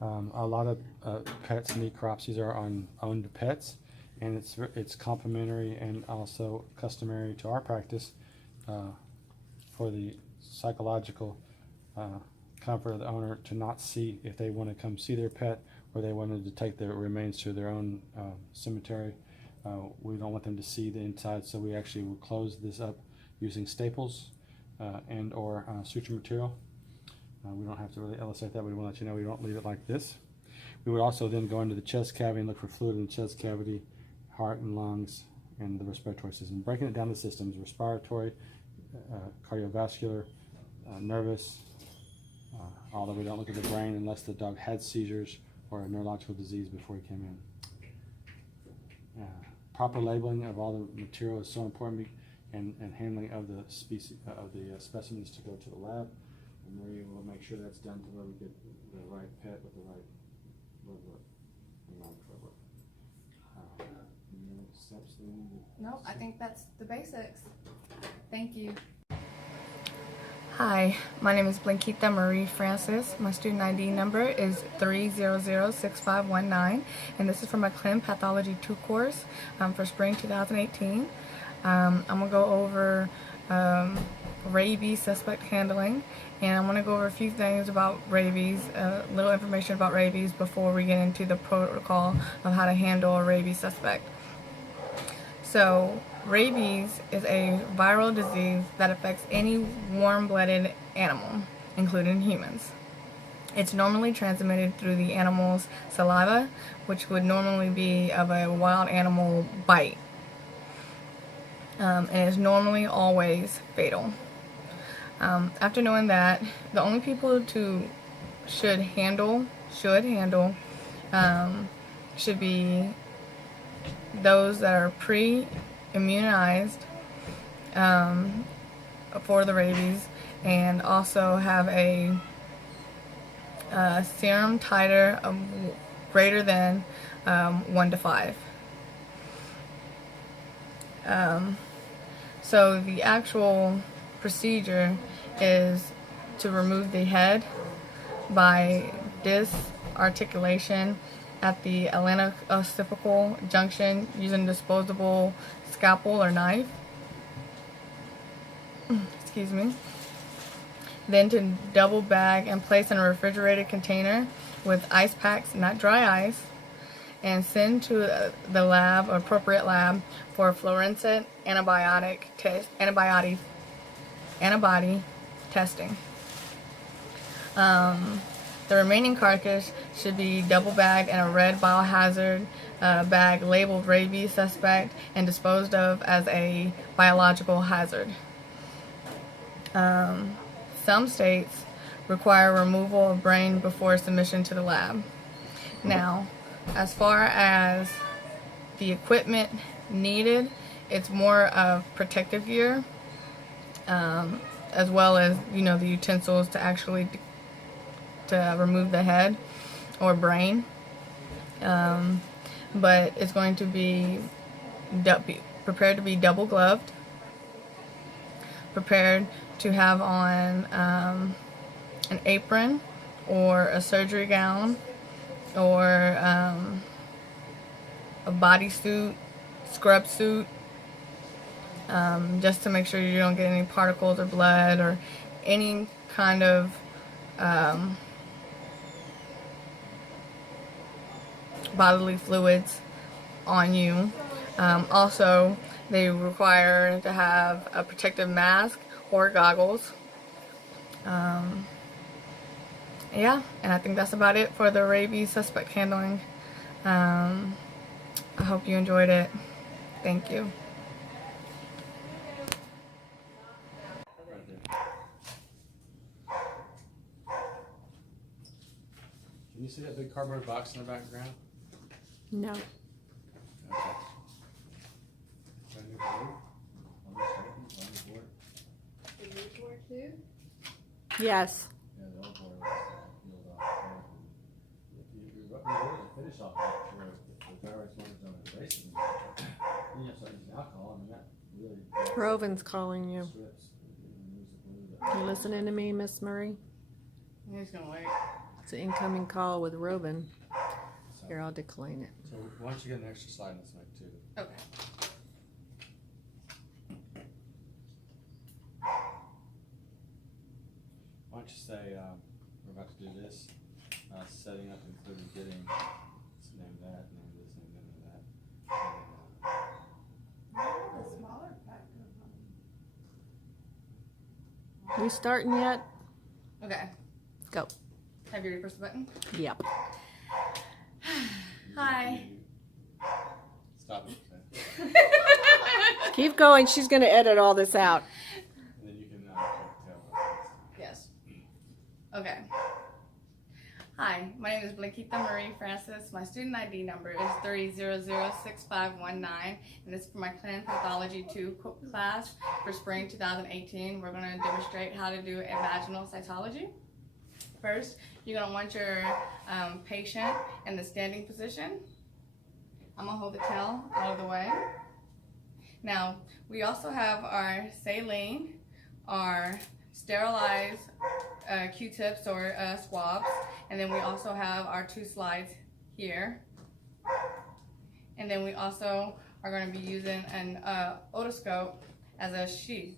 A lot of pets necropsies are on owned pets, and it's complementary and also customary to our practice for the psychological comfort of the owner to not see if they want to come see their pet or they wanted to take their remains to their own cemetery. we don't want them to see the inside, so we actually will close this up using staples and or suture material. We don't have to really illustrate that, but we want to let you know we don't leave it like this. We would also then go into the chest cavity and look for fluid in the chest cavity, heart and lungs, and the respiratory system. Breaking it down to systems: respiratory, cardiovascular, nervous, although we don't look at the brain unless the dog had seizures or a neurological disease before he came in. Proper labeling of all the material is so important, and handling of the species of the specimens to go to the lab. And Maria will make sure that's done to where we get the right pet with the right blood work and non-blood work. Any other steps that we need to Nope, I see? think that's the basics. Thank you. Hi, my name is Blankita Marie Francis. My student ID number is 3006519, and this is for my ClinicalPathologyII course for spring 2018. I'm going to go over rabies suspect handling, and I'm going to go over a few things about rabies, little information about rabies before we get into the protocol of how to handle a rabies suspect. So, rabies is a viral disease that affects any warm-blooded animal, including humans. It's normally transmitted through the animal's saliva, which would normally be of a wild animal bite. And is normally always fatal. After knowing that, the only people to should handle should be those that are pre-immunized for the rabies, and also have a serum titer of greater than 1 to 5. So the actual procedure is to remove the head by disarticulation at the occipital junction using disposable scalpel or knife. Excuse me. Then to double bag and place in a refrigerated container with ice packs, not dry ice, and send to the lab, or appropriate lab, for fluorescent antibody testing. The remaining carcass should be double bagged in a red biohazard bag labeled rabies suspect and disposed of as a biological hazard. Some states require removal of brain before submission to the lab. Now, as far as the equipment needed, it's more of protective gear, as well as, the utensils to actually to remove the head or brain. But it's going to be prepared to be double gloved, prepared to have on an apron or a surgery gown or a bodysuit, scrub suit, just to make sure you don't get any particles or blood or any kind of bodily fluids on you. Also, they require to have a protective mask or goggles. Yeah, and I think that's about it for the rabies suspect handling. I hope you enjoyed it. Thank you. Can you see that big cardboard box in the background? No. Okay. Got a new board? On the board? The new board too? Yes. Yeah, the old board was peeled off. You finish off after the virus was on the basis. Then you have to start using alcohol, and that really Roven's calling you. strips. Removes the glue that- You listening to me, Miss Murray? He's gonna wait. It's an incoming call with Roven. Here, I'll decline it. So why don't you get an extra slide in this mic too? Okay. Why don't you say, we're about to do this, setting up, including getting, name that, name this, name that, and We starting yet? Okay. Go. Have you already pressed the button? Yep. Hi. Stop it. Keep going. She's going to edit all this out. And then you can tell. Yes. Okay. Hi, my name is Blanquita Marie Francis. My student ID number is 3006519, and this is for my ClinicalPathologyII class for spring 2018. We're going to demonstrate how to do a vaginal cytology. First, you're going to want your patient in the standing position. I'm going to hold the tail out of the way. Now, we also have our saline, our sterilized Q-tips or swabs, and then we also have our 2 slides here. And then we also are going to be using an otoscope as a sheath.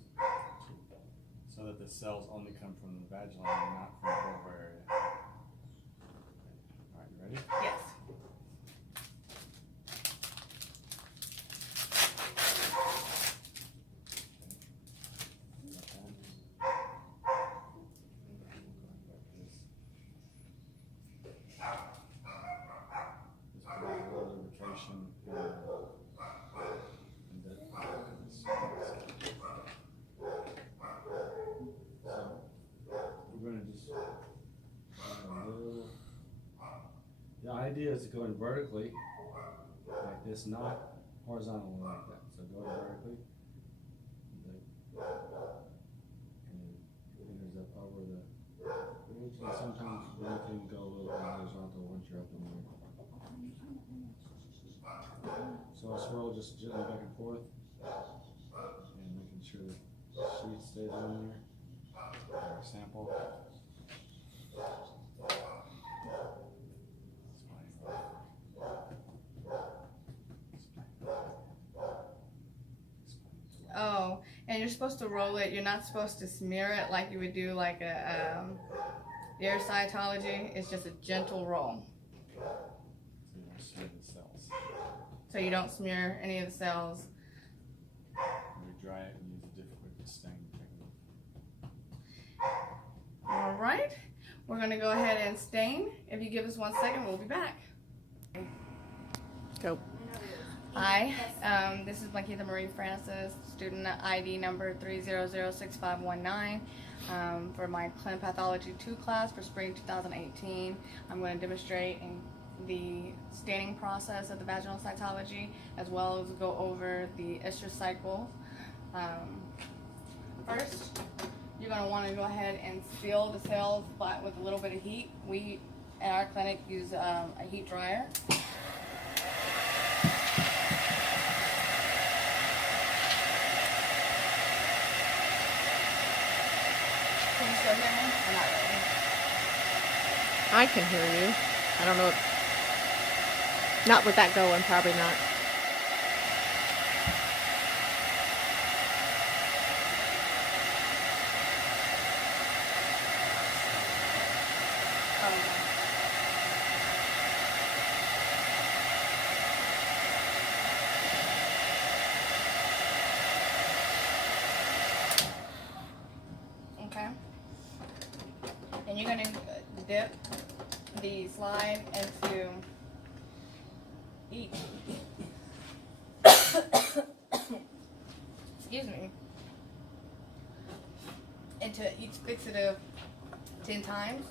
So that the cells only come from the vaginal and not from the vulvar area. Alright, you ready? Yes. The idea is to go in vertically, like this, not horizontally like that. So go in vertically, and then fingers up over the ridge, and sometimes you can go a little horizontal once you're up in there. So I swirl just gently back and forth, and making sure the sheath stays on there. Our sample. Oh, and you're supposed to roll it. You're not supposed to smear it like you would do like a ear cytology. It's just a gentle roll. So you don't smear the cells. So you don't smear any of the cells. When you dry it and use a different stain technique. All right, we're going to go ahead and stain. If you give us 1 second, we'll be back. Go. Hi, this is Blanquita Marie Francis, student ID number 3006519 for my ClinicalPathologyII class for spring 2018. I'm going to demonstrate the staining process of the vaginal cytology as well as go over the estrous cycle. First, you're going to want to go ahead and seal the cells but with a little bit of heat. We at our clinic use a heat dryer. Can you still hear me? Or not really? I can hear you. I don't know. Not with that going, probably not. Okay. And you're going to dip the slide into each. Excuse me. Into each fixative 10 times.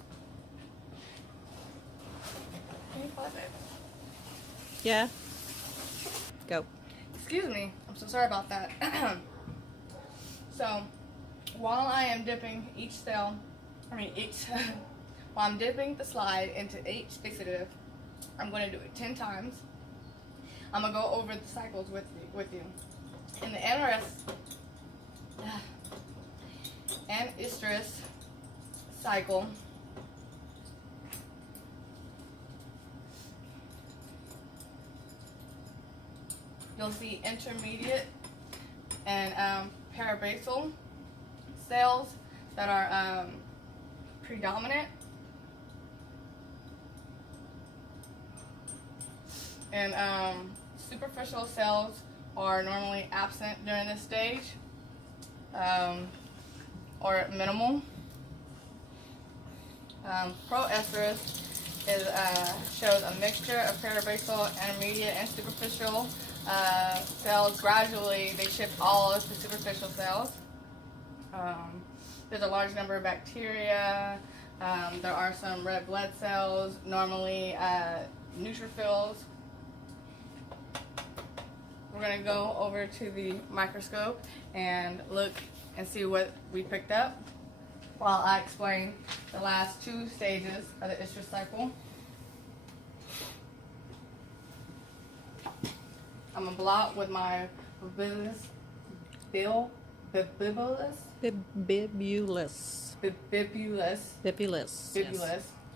Can you pause it? Yeah. Go. Excuse me. I'm so sorry about that. So, while I am dipping each cell, while I'm dipping the slide into each fixative, I'm going to do it 10 times. I'm going to go over the cycles with you. In the estrous cycle, you'll see intermediate and parabasal cells that are predominant, and superficial cells are normally absent during this stage. or minimal. Proesterase is shows a mixture of peribasal, intermediate, and superficial cells. Gradually, they shift all of the superficial cells. There's a large number of bacteria. There are some red blood cells, normally neutrophils. We're going to go over to the microscope and look and see what we picked up while I explain the last 2 stages of the estrous cycle. I'm going to blot with my bibulus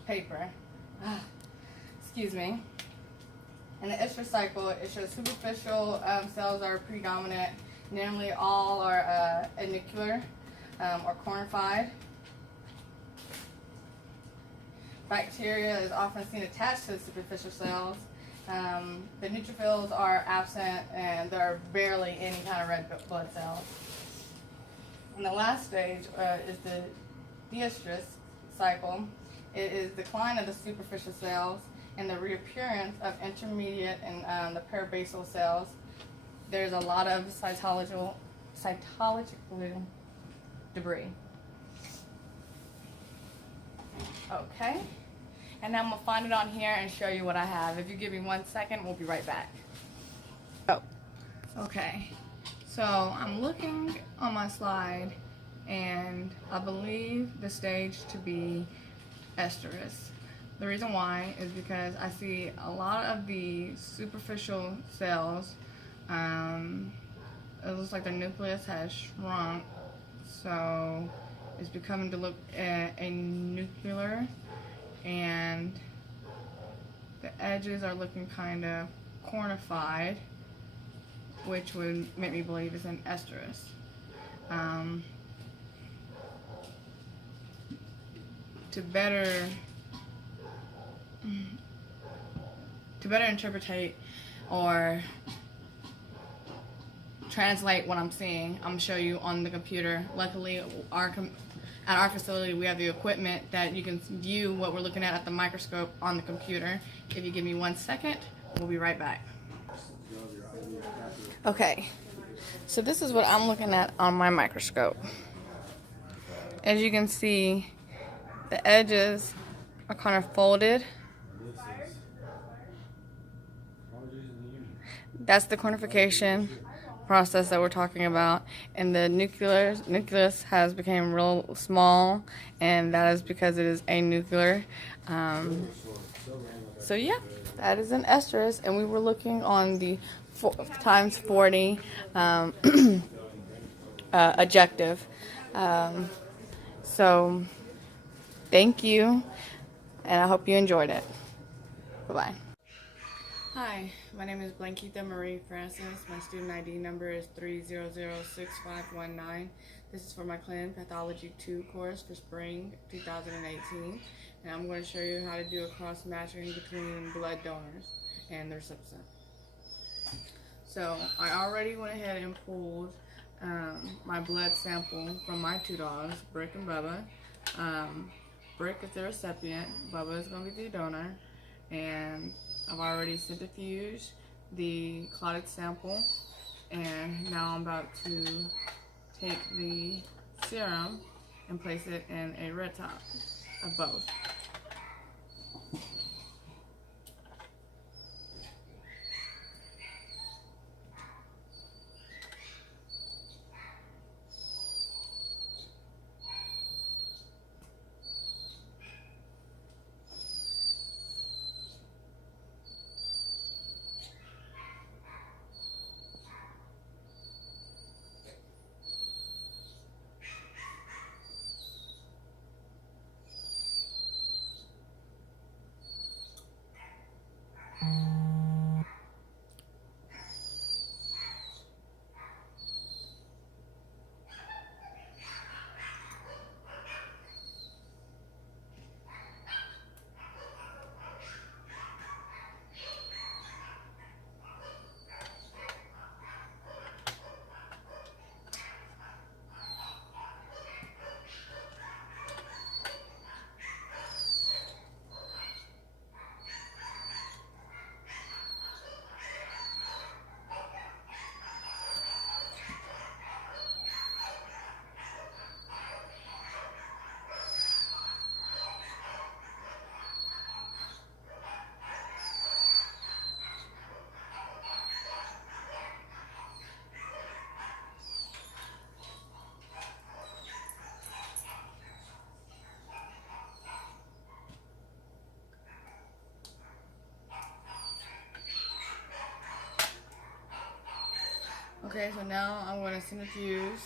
paper. Excuse me. In the estrous cycle, it shows superficial cells are predominant. Nearly all are nuclear or cornified. Bacteria is often seen attached to the superficial cells. The neutrophils are absent, and there are barely any kind of red blood cells. And the last stage is the diestrous cycle. It is decline of the superficial cells and the reappearance of intermediate and the peribasal cells. There's a lot of cytological debris. Okay, and now I'm gonna find it on here and show you what I have. If you give me 1 second, we'll be right back. Oh. Okay, so I'm looking on my slide, and I believe the stage to be estrus. The reason why is because I see a lot of the superficial cells, it looks like the nucleus has shrunk, so it's becoming to look a nuclear, and the edges are looking kind of cornified, which would make me believe it's an estrus. To better interpret or translate what I'm seeing, I'm gonna show you on the computer. Luckily, at our facility, we have the equipment that you can view what we're looking at the microscope on the computer. If you give me 1 second, we'll be right back. Okay, so this is what I'm looking at on my microscope. As you can see, the edges are kind of folded. That's the cornification process that we're talking about, and the nucleus has become real small, and that is because it is anuclear. So yeah, that is an estrus, and we were looking on the times 40 objective. So thank you, and I hope you enjoyed it. Bye-bye. Hi, my name is Blanquita Marie Francis. My student ID number is 3006519. This is for my ClinicalPathologyII course for spring 2018. And I'm going to show you how to do a cross-matching between blood donors and their subset. So I already went ahead and pulled my blood sample from my 2 dogs, Brick and Bubba. Brick is the recipient, Bubba is going to be the donor, and I've already centrifuged the clotted sample, and now I'm about to take the serum and place it in a red top of both. Okay, so now I'm going to centrifuge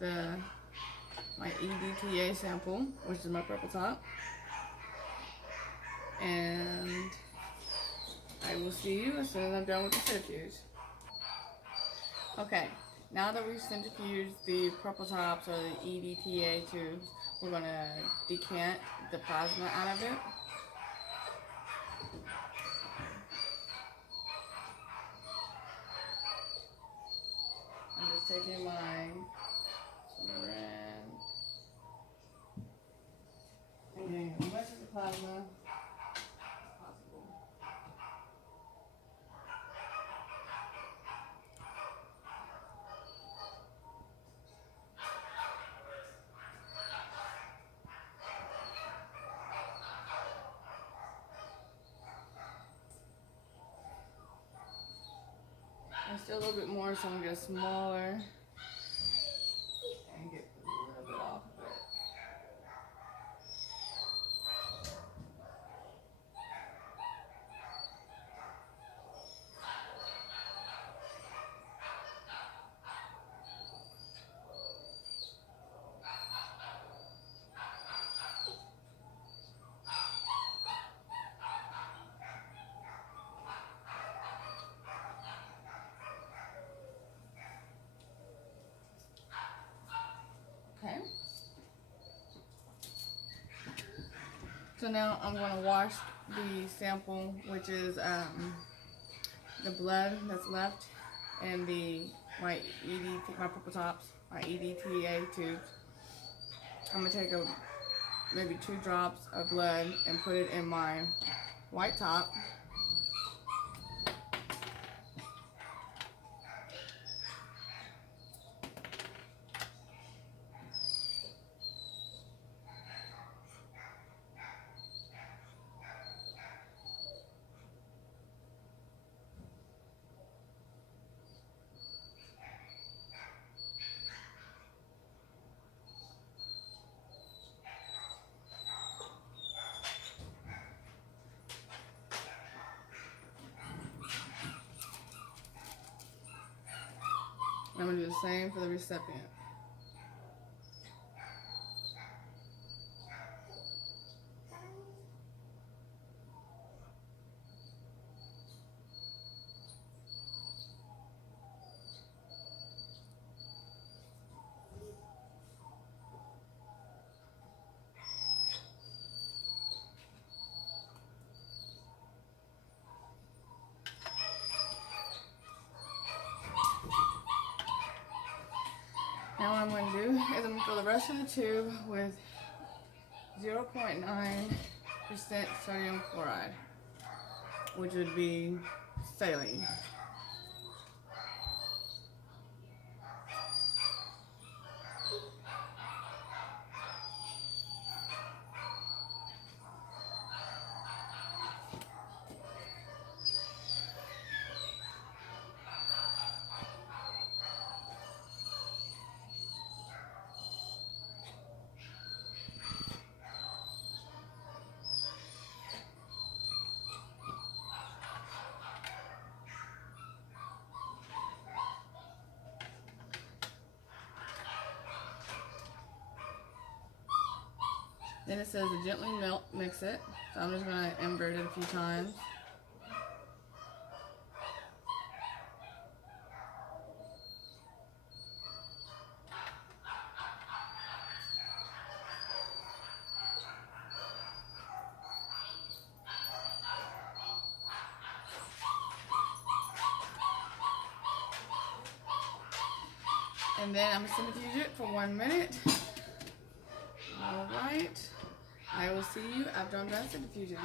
my EDTA sample, which is my purple top, and I will see you as soon as I'm done with the centrifuge. Okay, now that we've centrifuged the purple tops or the EDTA tubes, we're going to decant the plasma out of it. I'm just taking my syringe and getting as much of the plasma as possible. And still a little bit more, so I'm gonna get smaller and get a little bit off of it. Okay. So now I'm going to wash the sample, which is the blood that's left, and my purple tops, my EDTA tubes. I'm gonna take maybe 2 drops of blood and put it in my white top. I'm gonna do the same for the recipient. Now what I'm going to do is I'm going to fill the rest of the tube with 0.9% sodium chloride, which would be saline. Then it says to gently mix it, so I'm just going to invert it a few times. And then I'm going to centrifuge it for 1 minute. Alright, I will see you after I'm done centrifuging.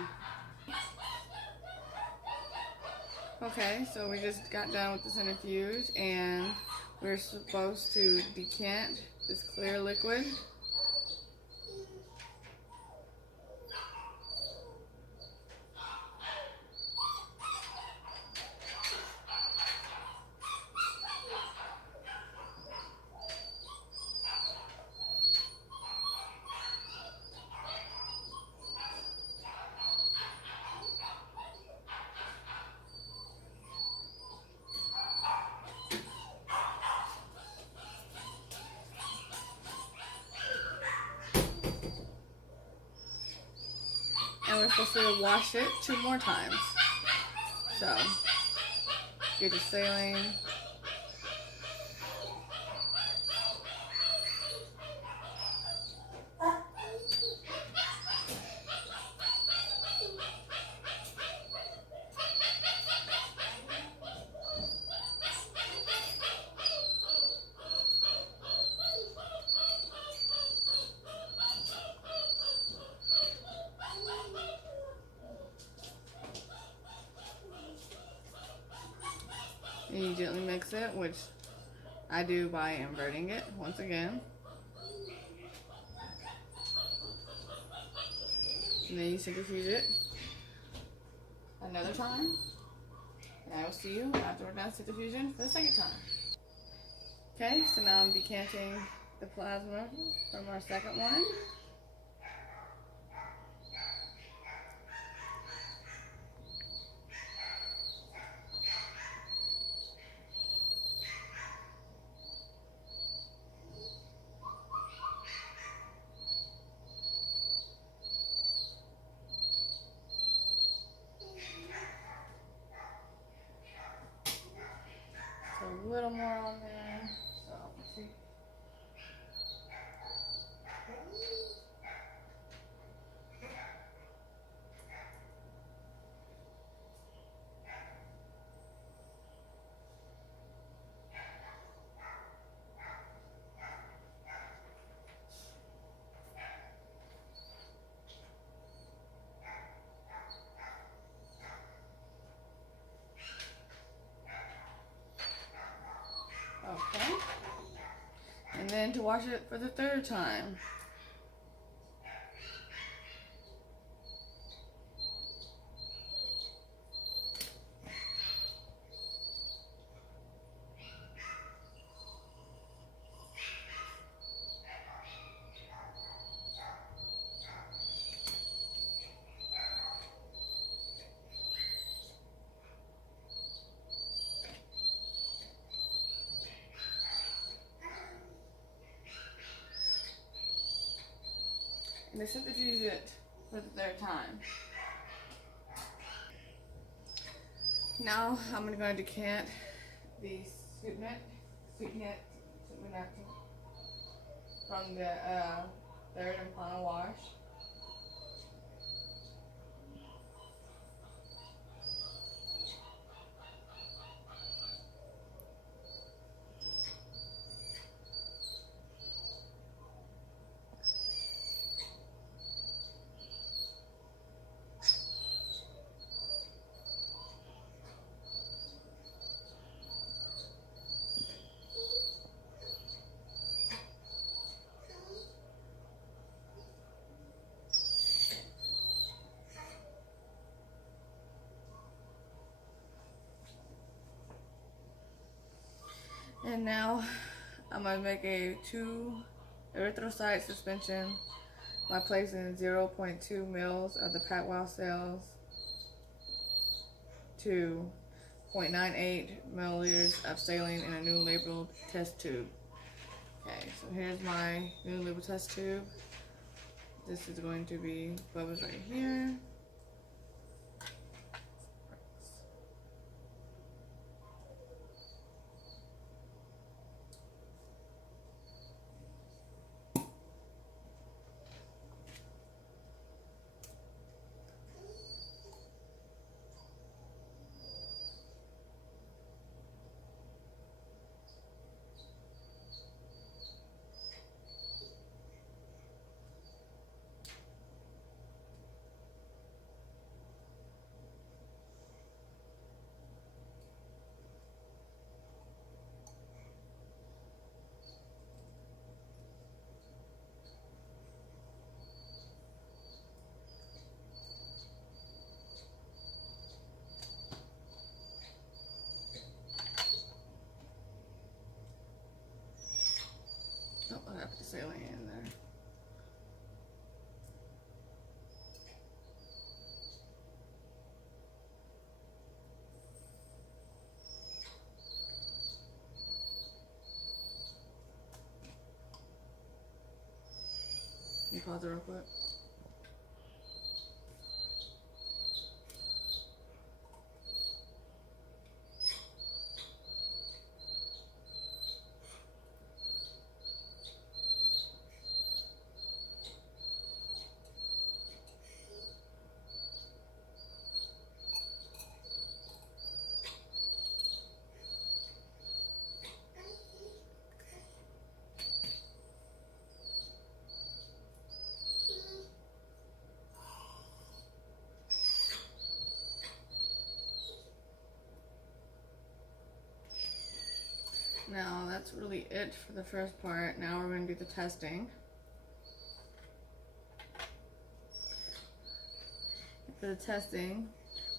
Okay, so we just got done with the centrifuge and we're supposed to decant this clear liquid. supposed to wash it 2 more times. So, get your saline. And you gently mix it, which I do by inverting it once again. And then you centrifuge it another time. And I will see you after we're done centrifuging for the second time. Okay, so now I'm decanting the plasma from our second one. So a little more on there. So let's see. Okay. And then to wash it for the third time. And then centrifuge it for the third time. Now I'm going to decant the sweetnet from the third and final wash. And now I'm going to make a 2 erythrocyte suspension by placing 0.2 mils of the Patwell cells to 0.98 milliliters of saline in a new labeled test tube. Okay, so here's my new labeled test tube. This is going to be bubbles right here. Oh, I have to saline in there. Can you pause it real quick? Now that's really it for the first part. Now we're going to do the testing. For the testing,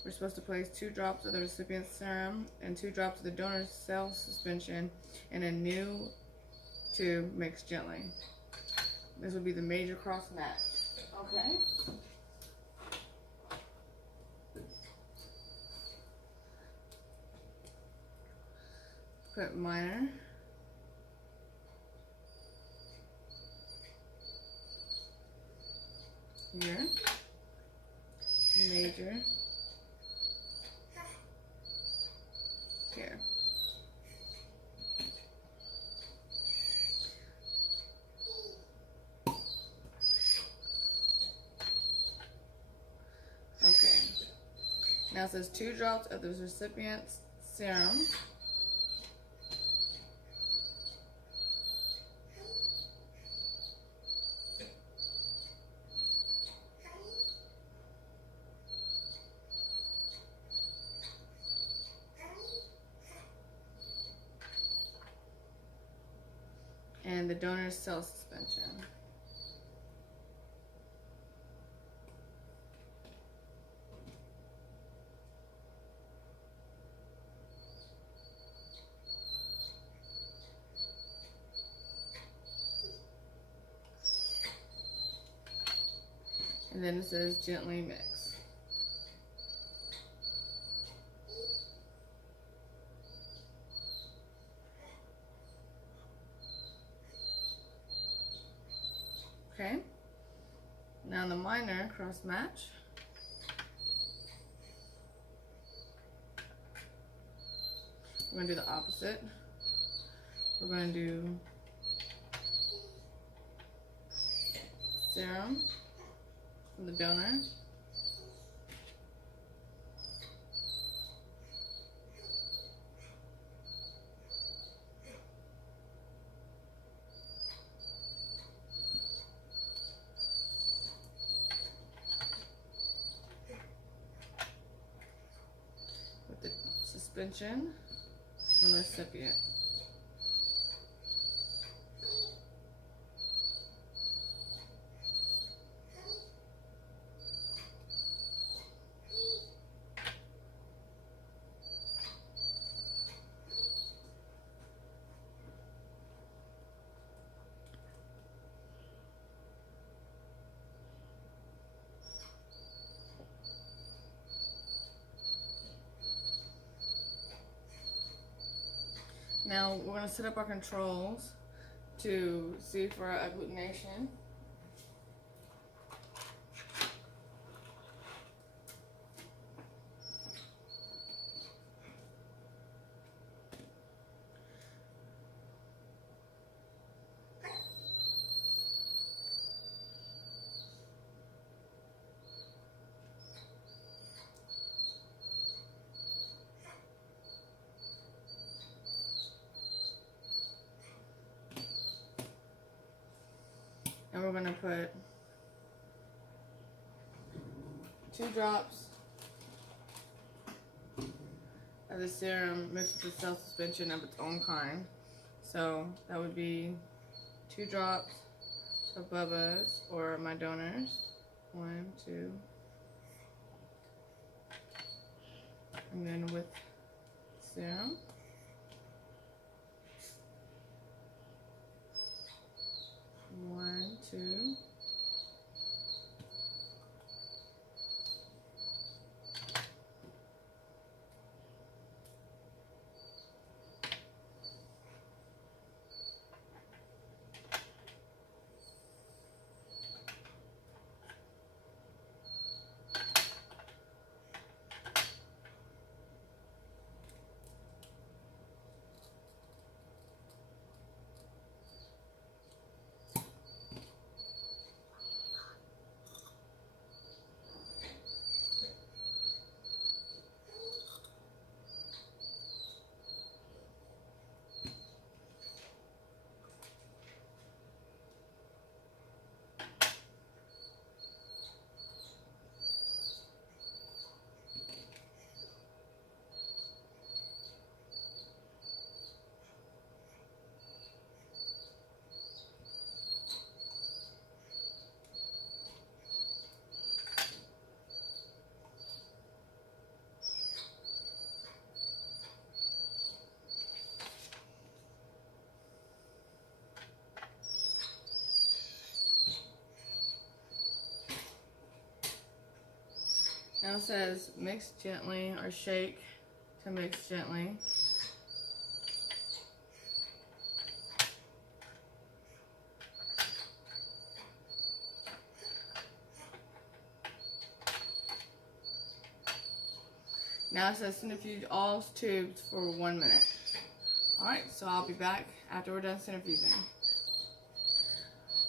we're supposed to place 2 drops of the recipient's serum and 2 drops of the donor's cell suspension in a new tube mixed gently. This would be the major cross match. Okay? Put minor. Here. Major. Here. Okay. Now it says 2 drops of the recipient's serum. And the donor's cell suspension. And then it says gently mix. Okay. Now the minor cross match. We're going to do the opposite. We're going to do serum from the donor. With the suspension from the recipient. Now we're going to set up our controls to see for our agglutination. And we're going to put 2 drops of the serum mixed with the cell suspension of its own kind. So that would be 2 drops of Bubba's or my donors. 1, 2. And then with serum. 1, 2. Now it says mix gently or shake to mix gently. Now it says centrifuge all tubes for 1 minute. Alright, so I'll be back after we're done centrifuging.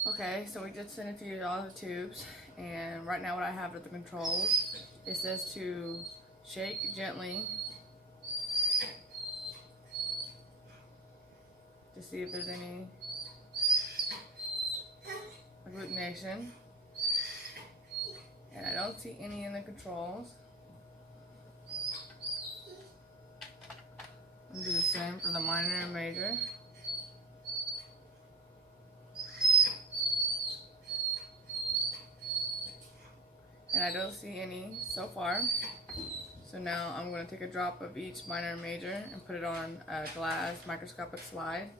Okay, so we just centrifuged all the tubes, and right now what I have are the controls. It says to shake gently to see if there's any agglutination. And I don't see any in the controls. I'll do the same for the minor and major. And I don't see any so far. So now I'm going to take a drop of each minor and major and put it on a glass microscopic slide.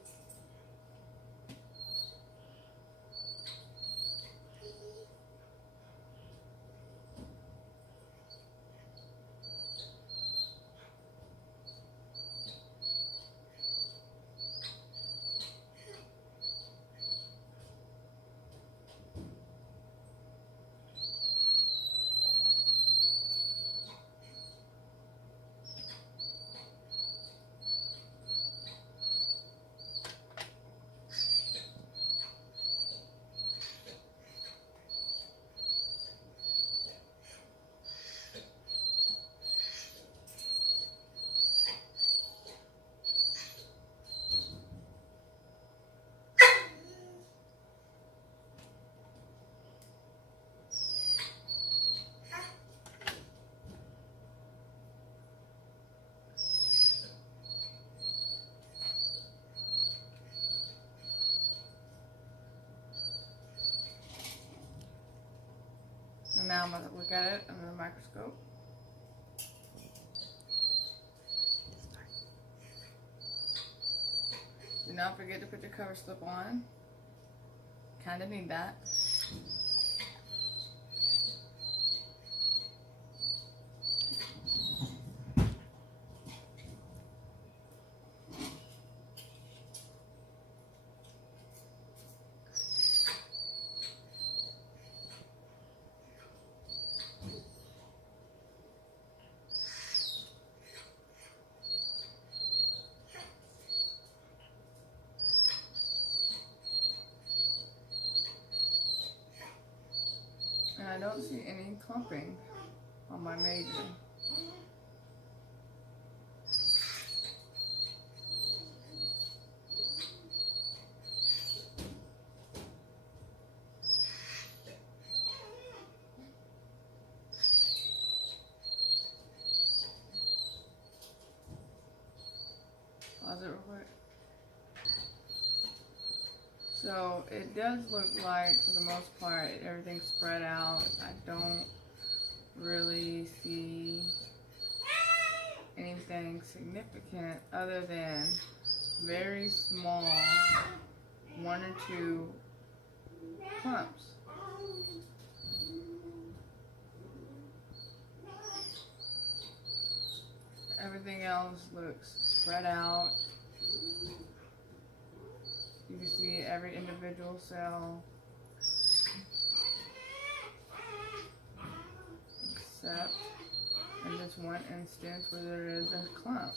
And now I'm going to look at it under the microscope. Do not forget to put your cover slip on. Kind of need that. And I don't see any clumping on my major. Pause it real quick. So it does look like, for the most part, everything's spread out. I don't really see anything significant other than very small 1 or 2 clumps. Everything else looks spread out. You can see every individual cell, except in this one instance where there is a clump.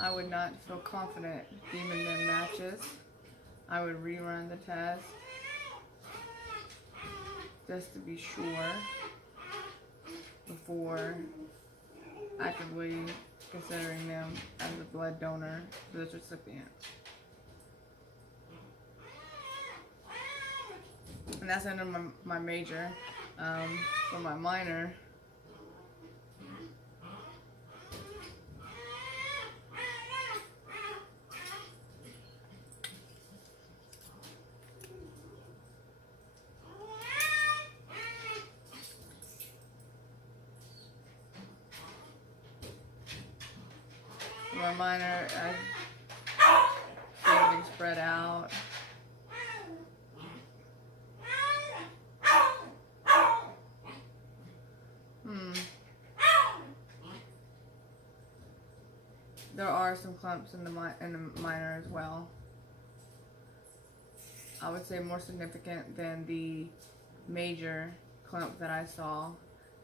I would not feel confident deeming them matches. I would rerun the test just to be sure before actively considering them as a blood donor for this recipient. And that's under my major. For my minor, I see everything spread out. there are some clumps in the minor as well. I would say more significant than the major clump that I saw.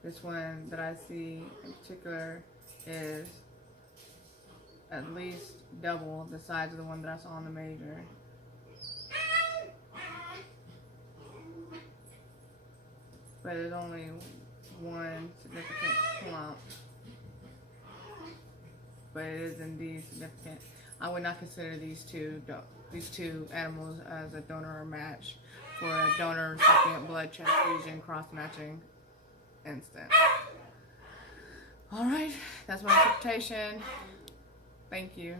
This one that I see in particular is at least double the size of the one that I saw in the major. But there's only one significant clump. But it is indeed significant. I would not consider these two animals as a donor or match for a donor recipient blood transfusion cross-matching instance. All right, that's my interpretation. Thank you.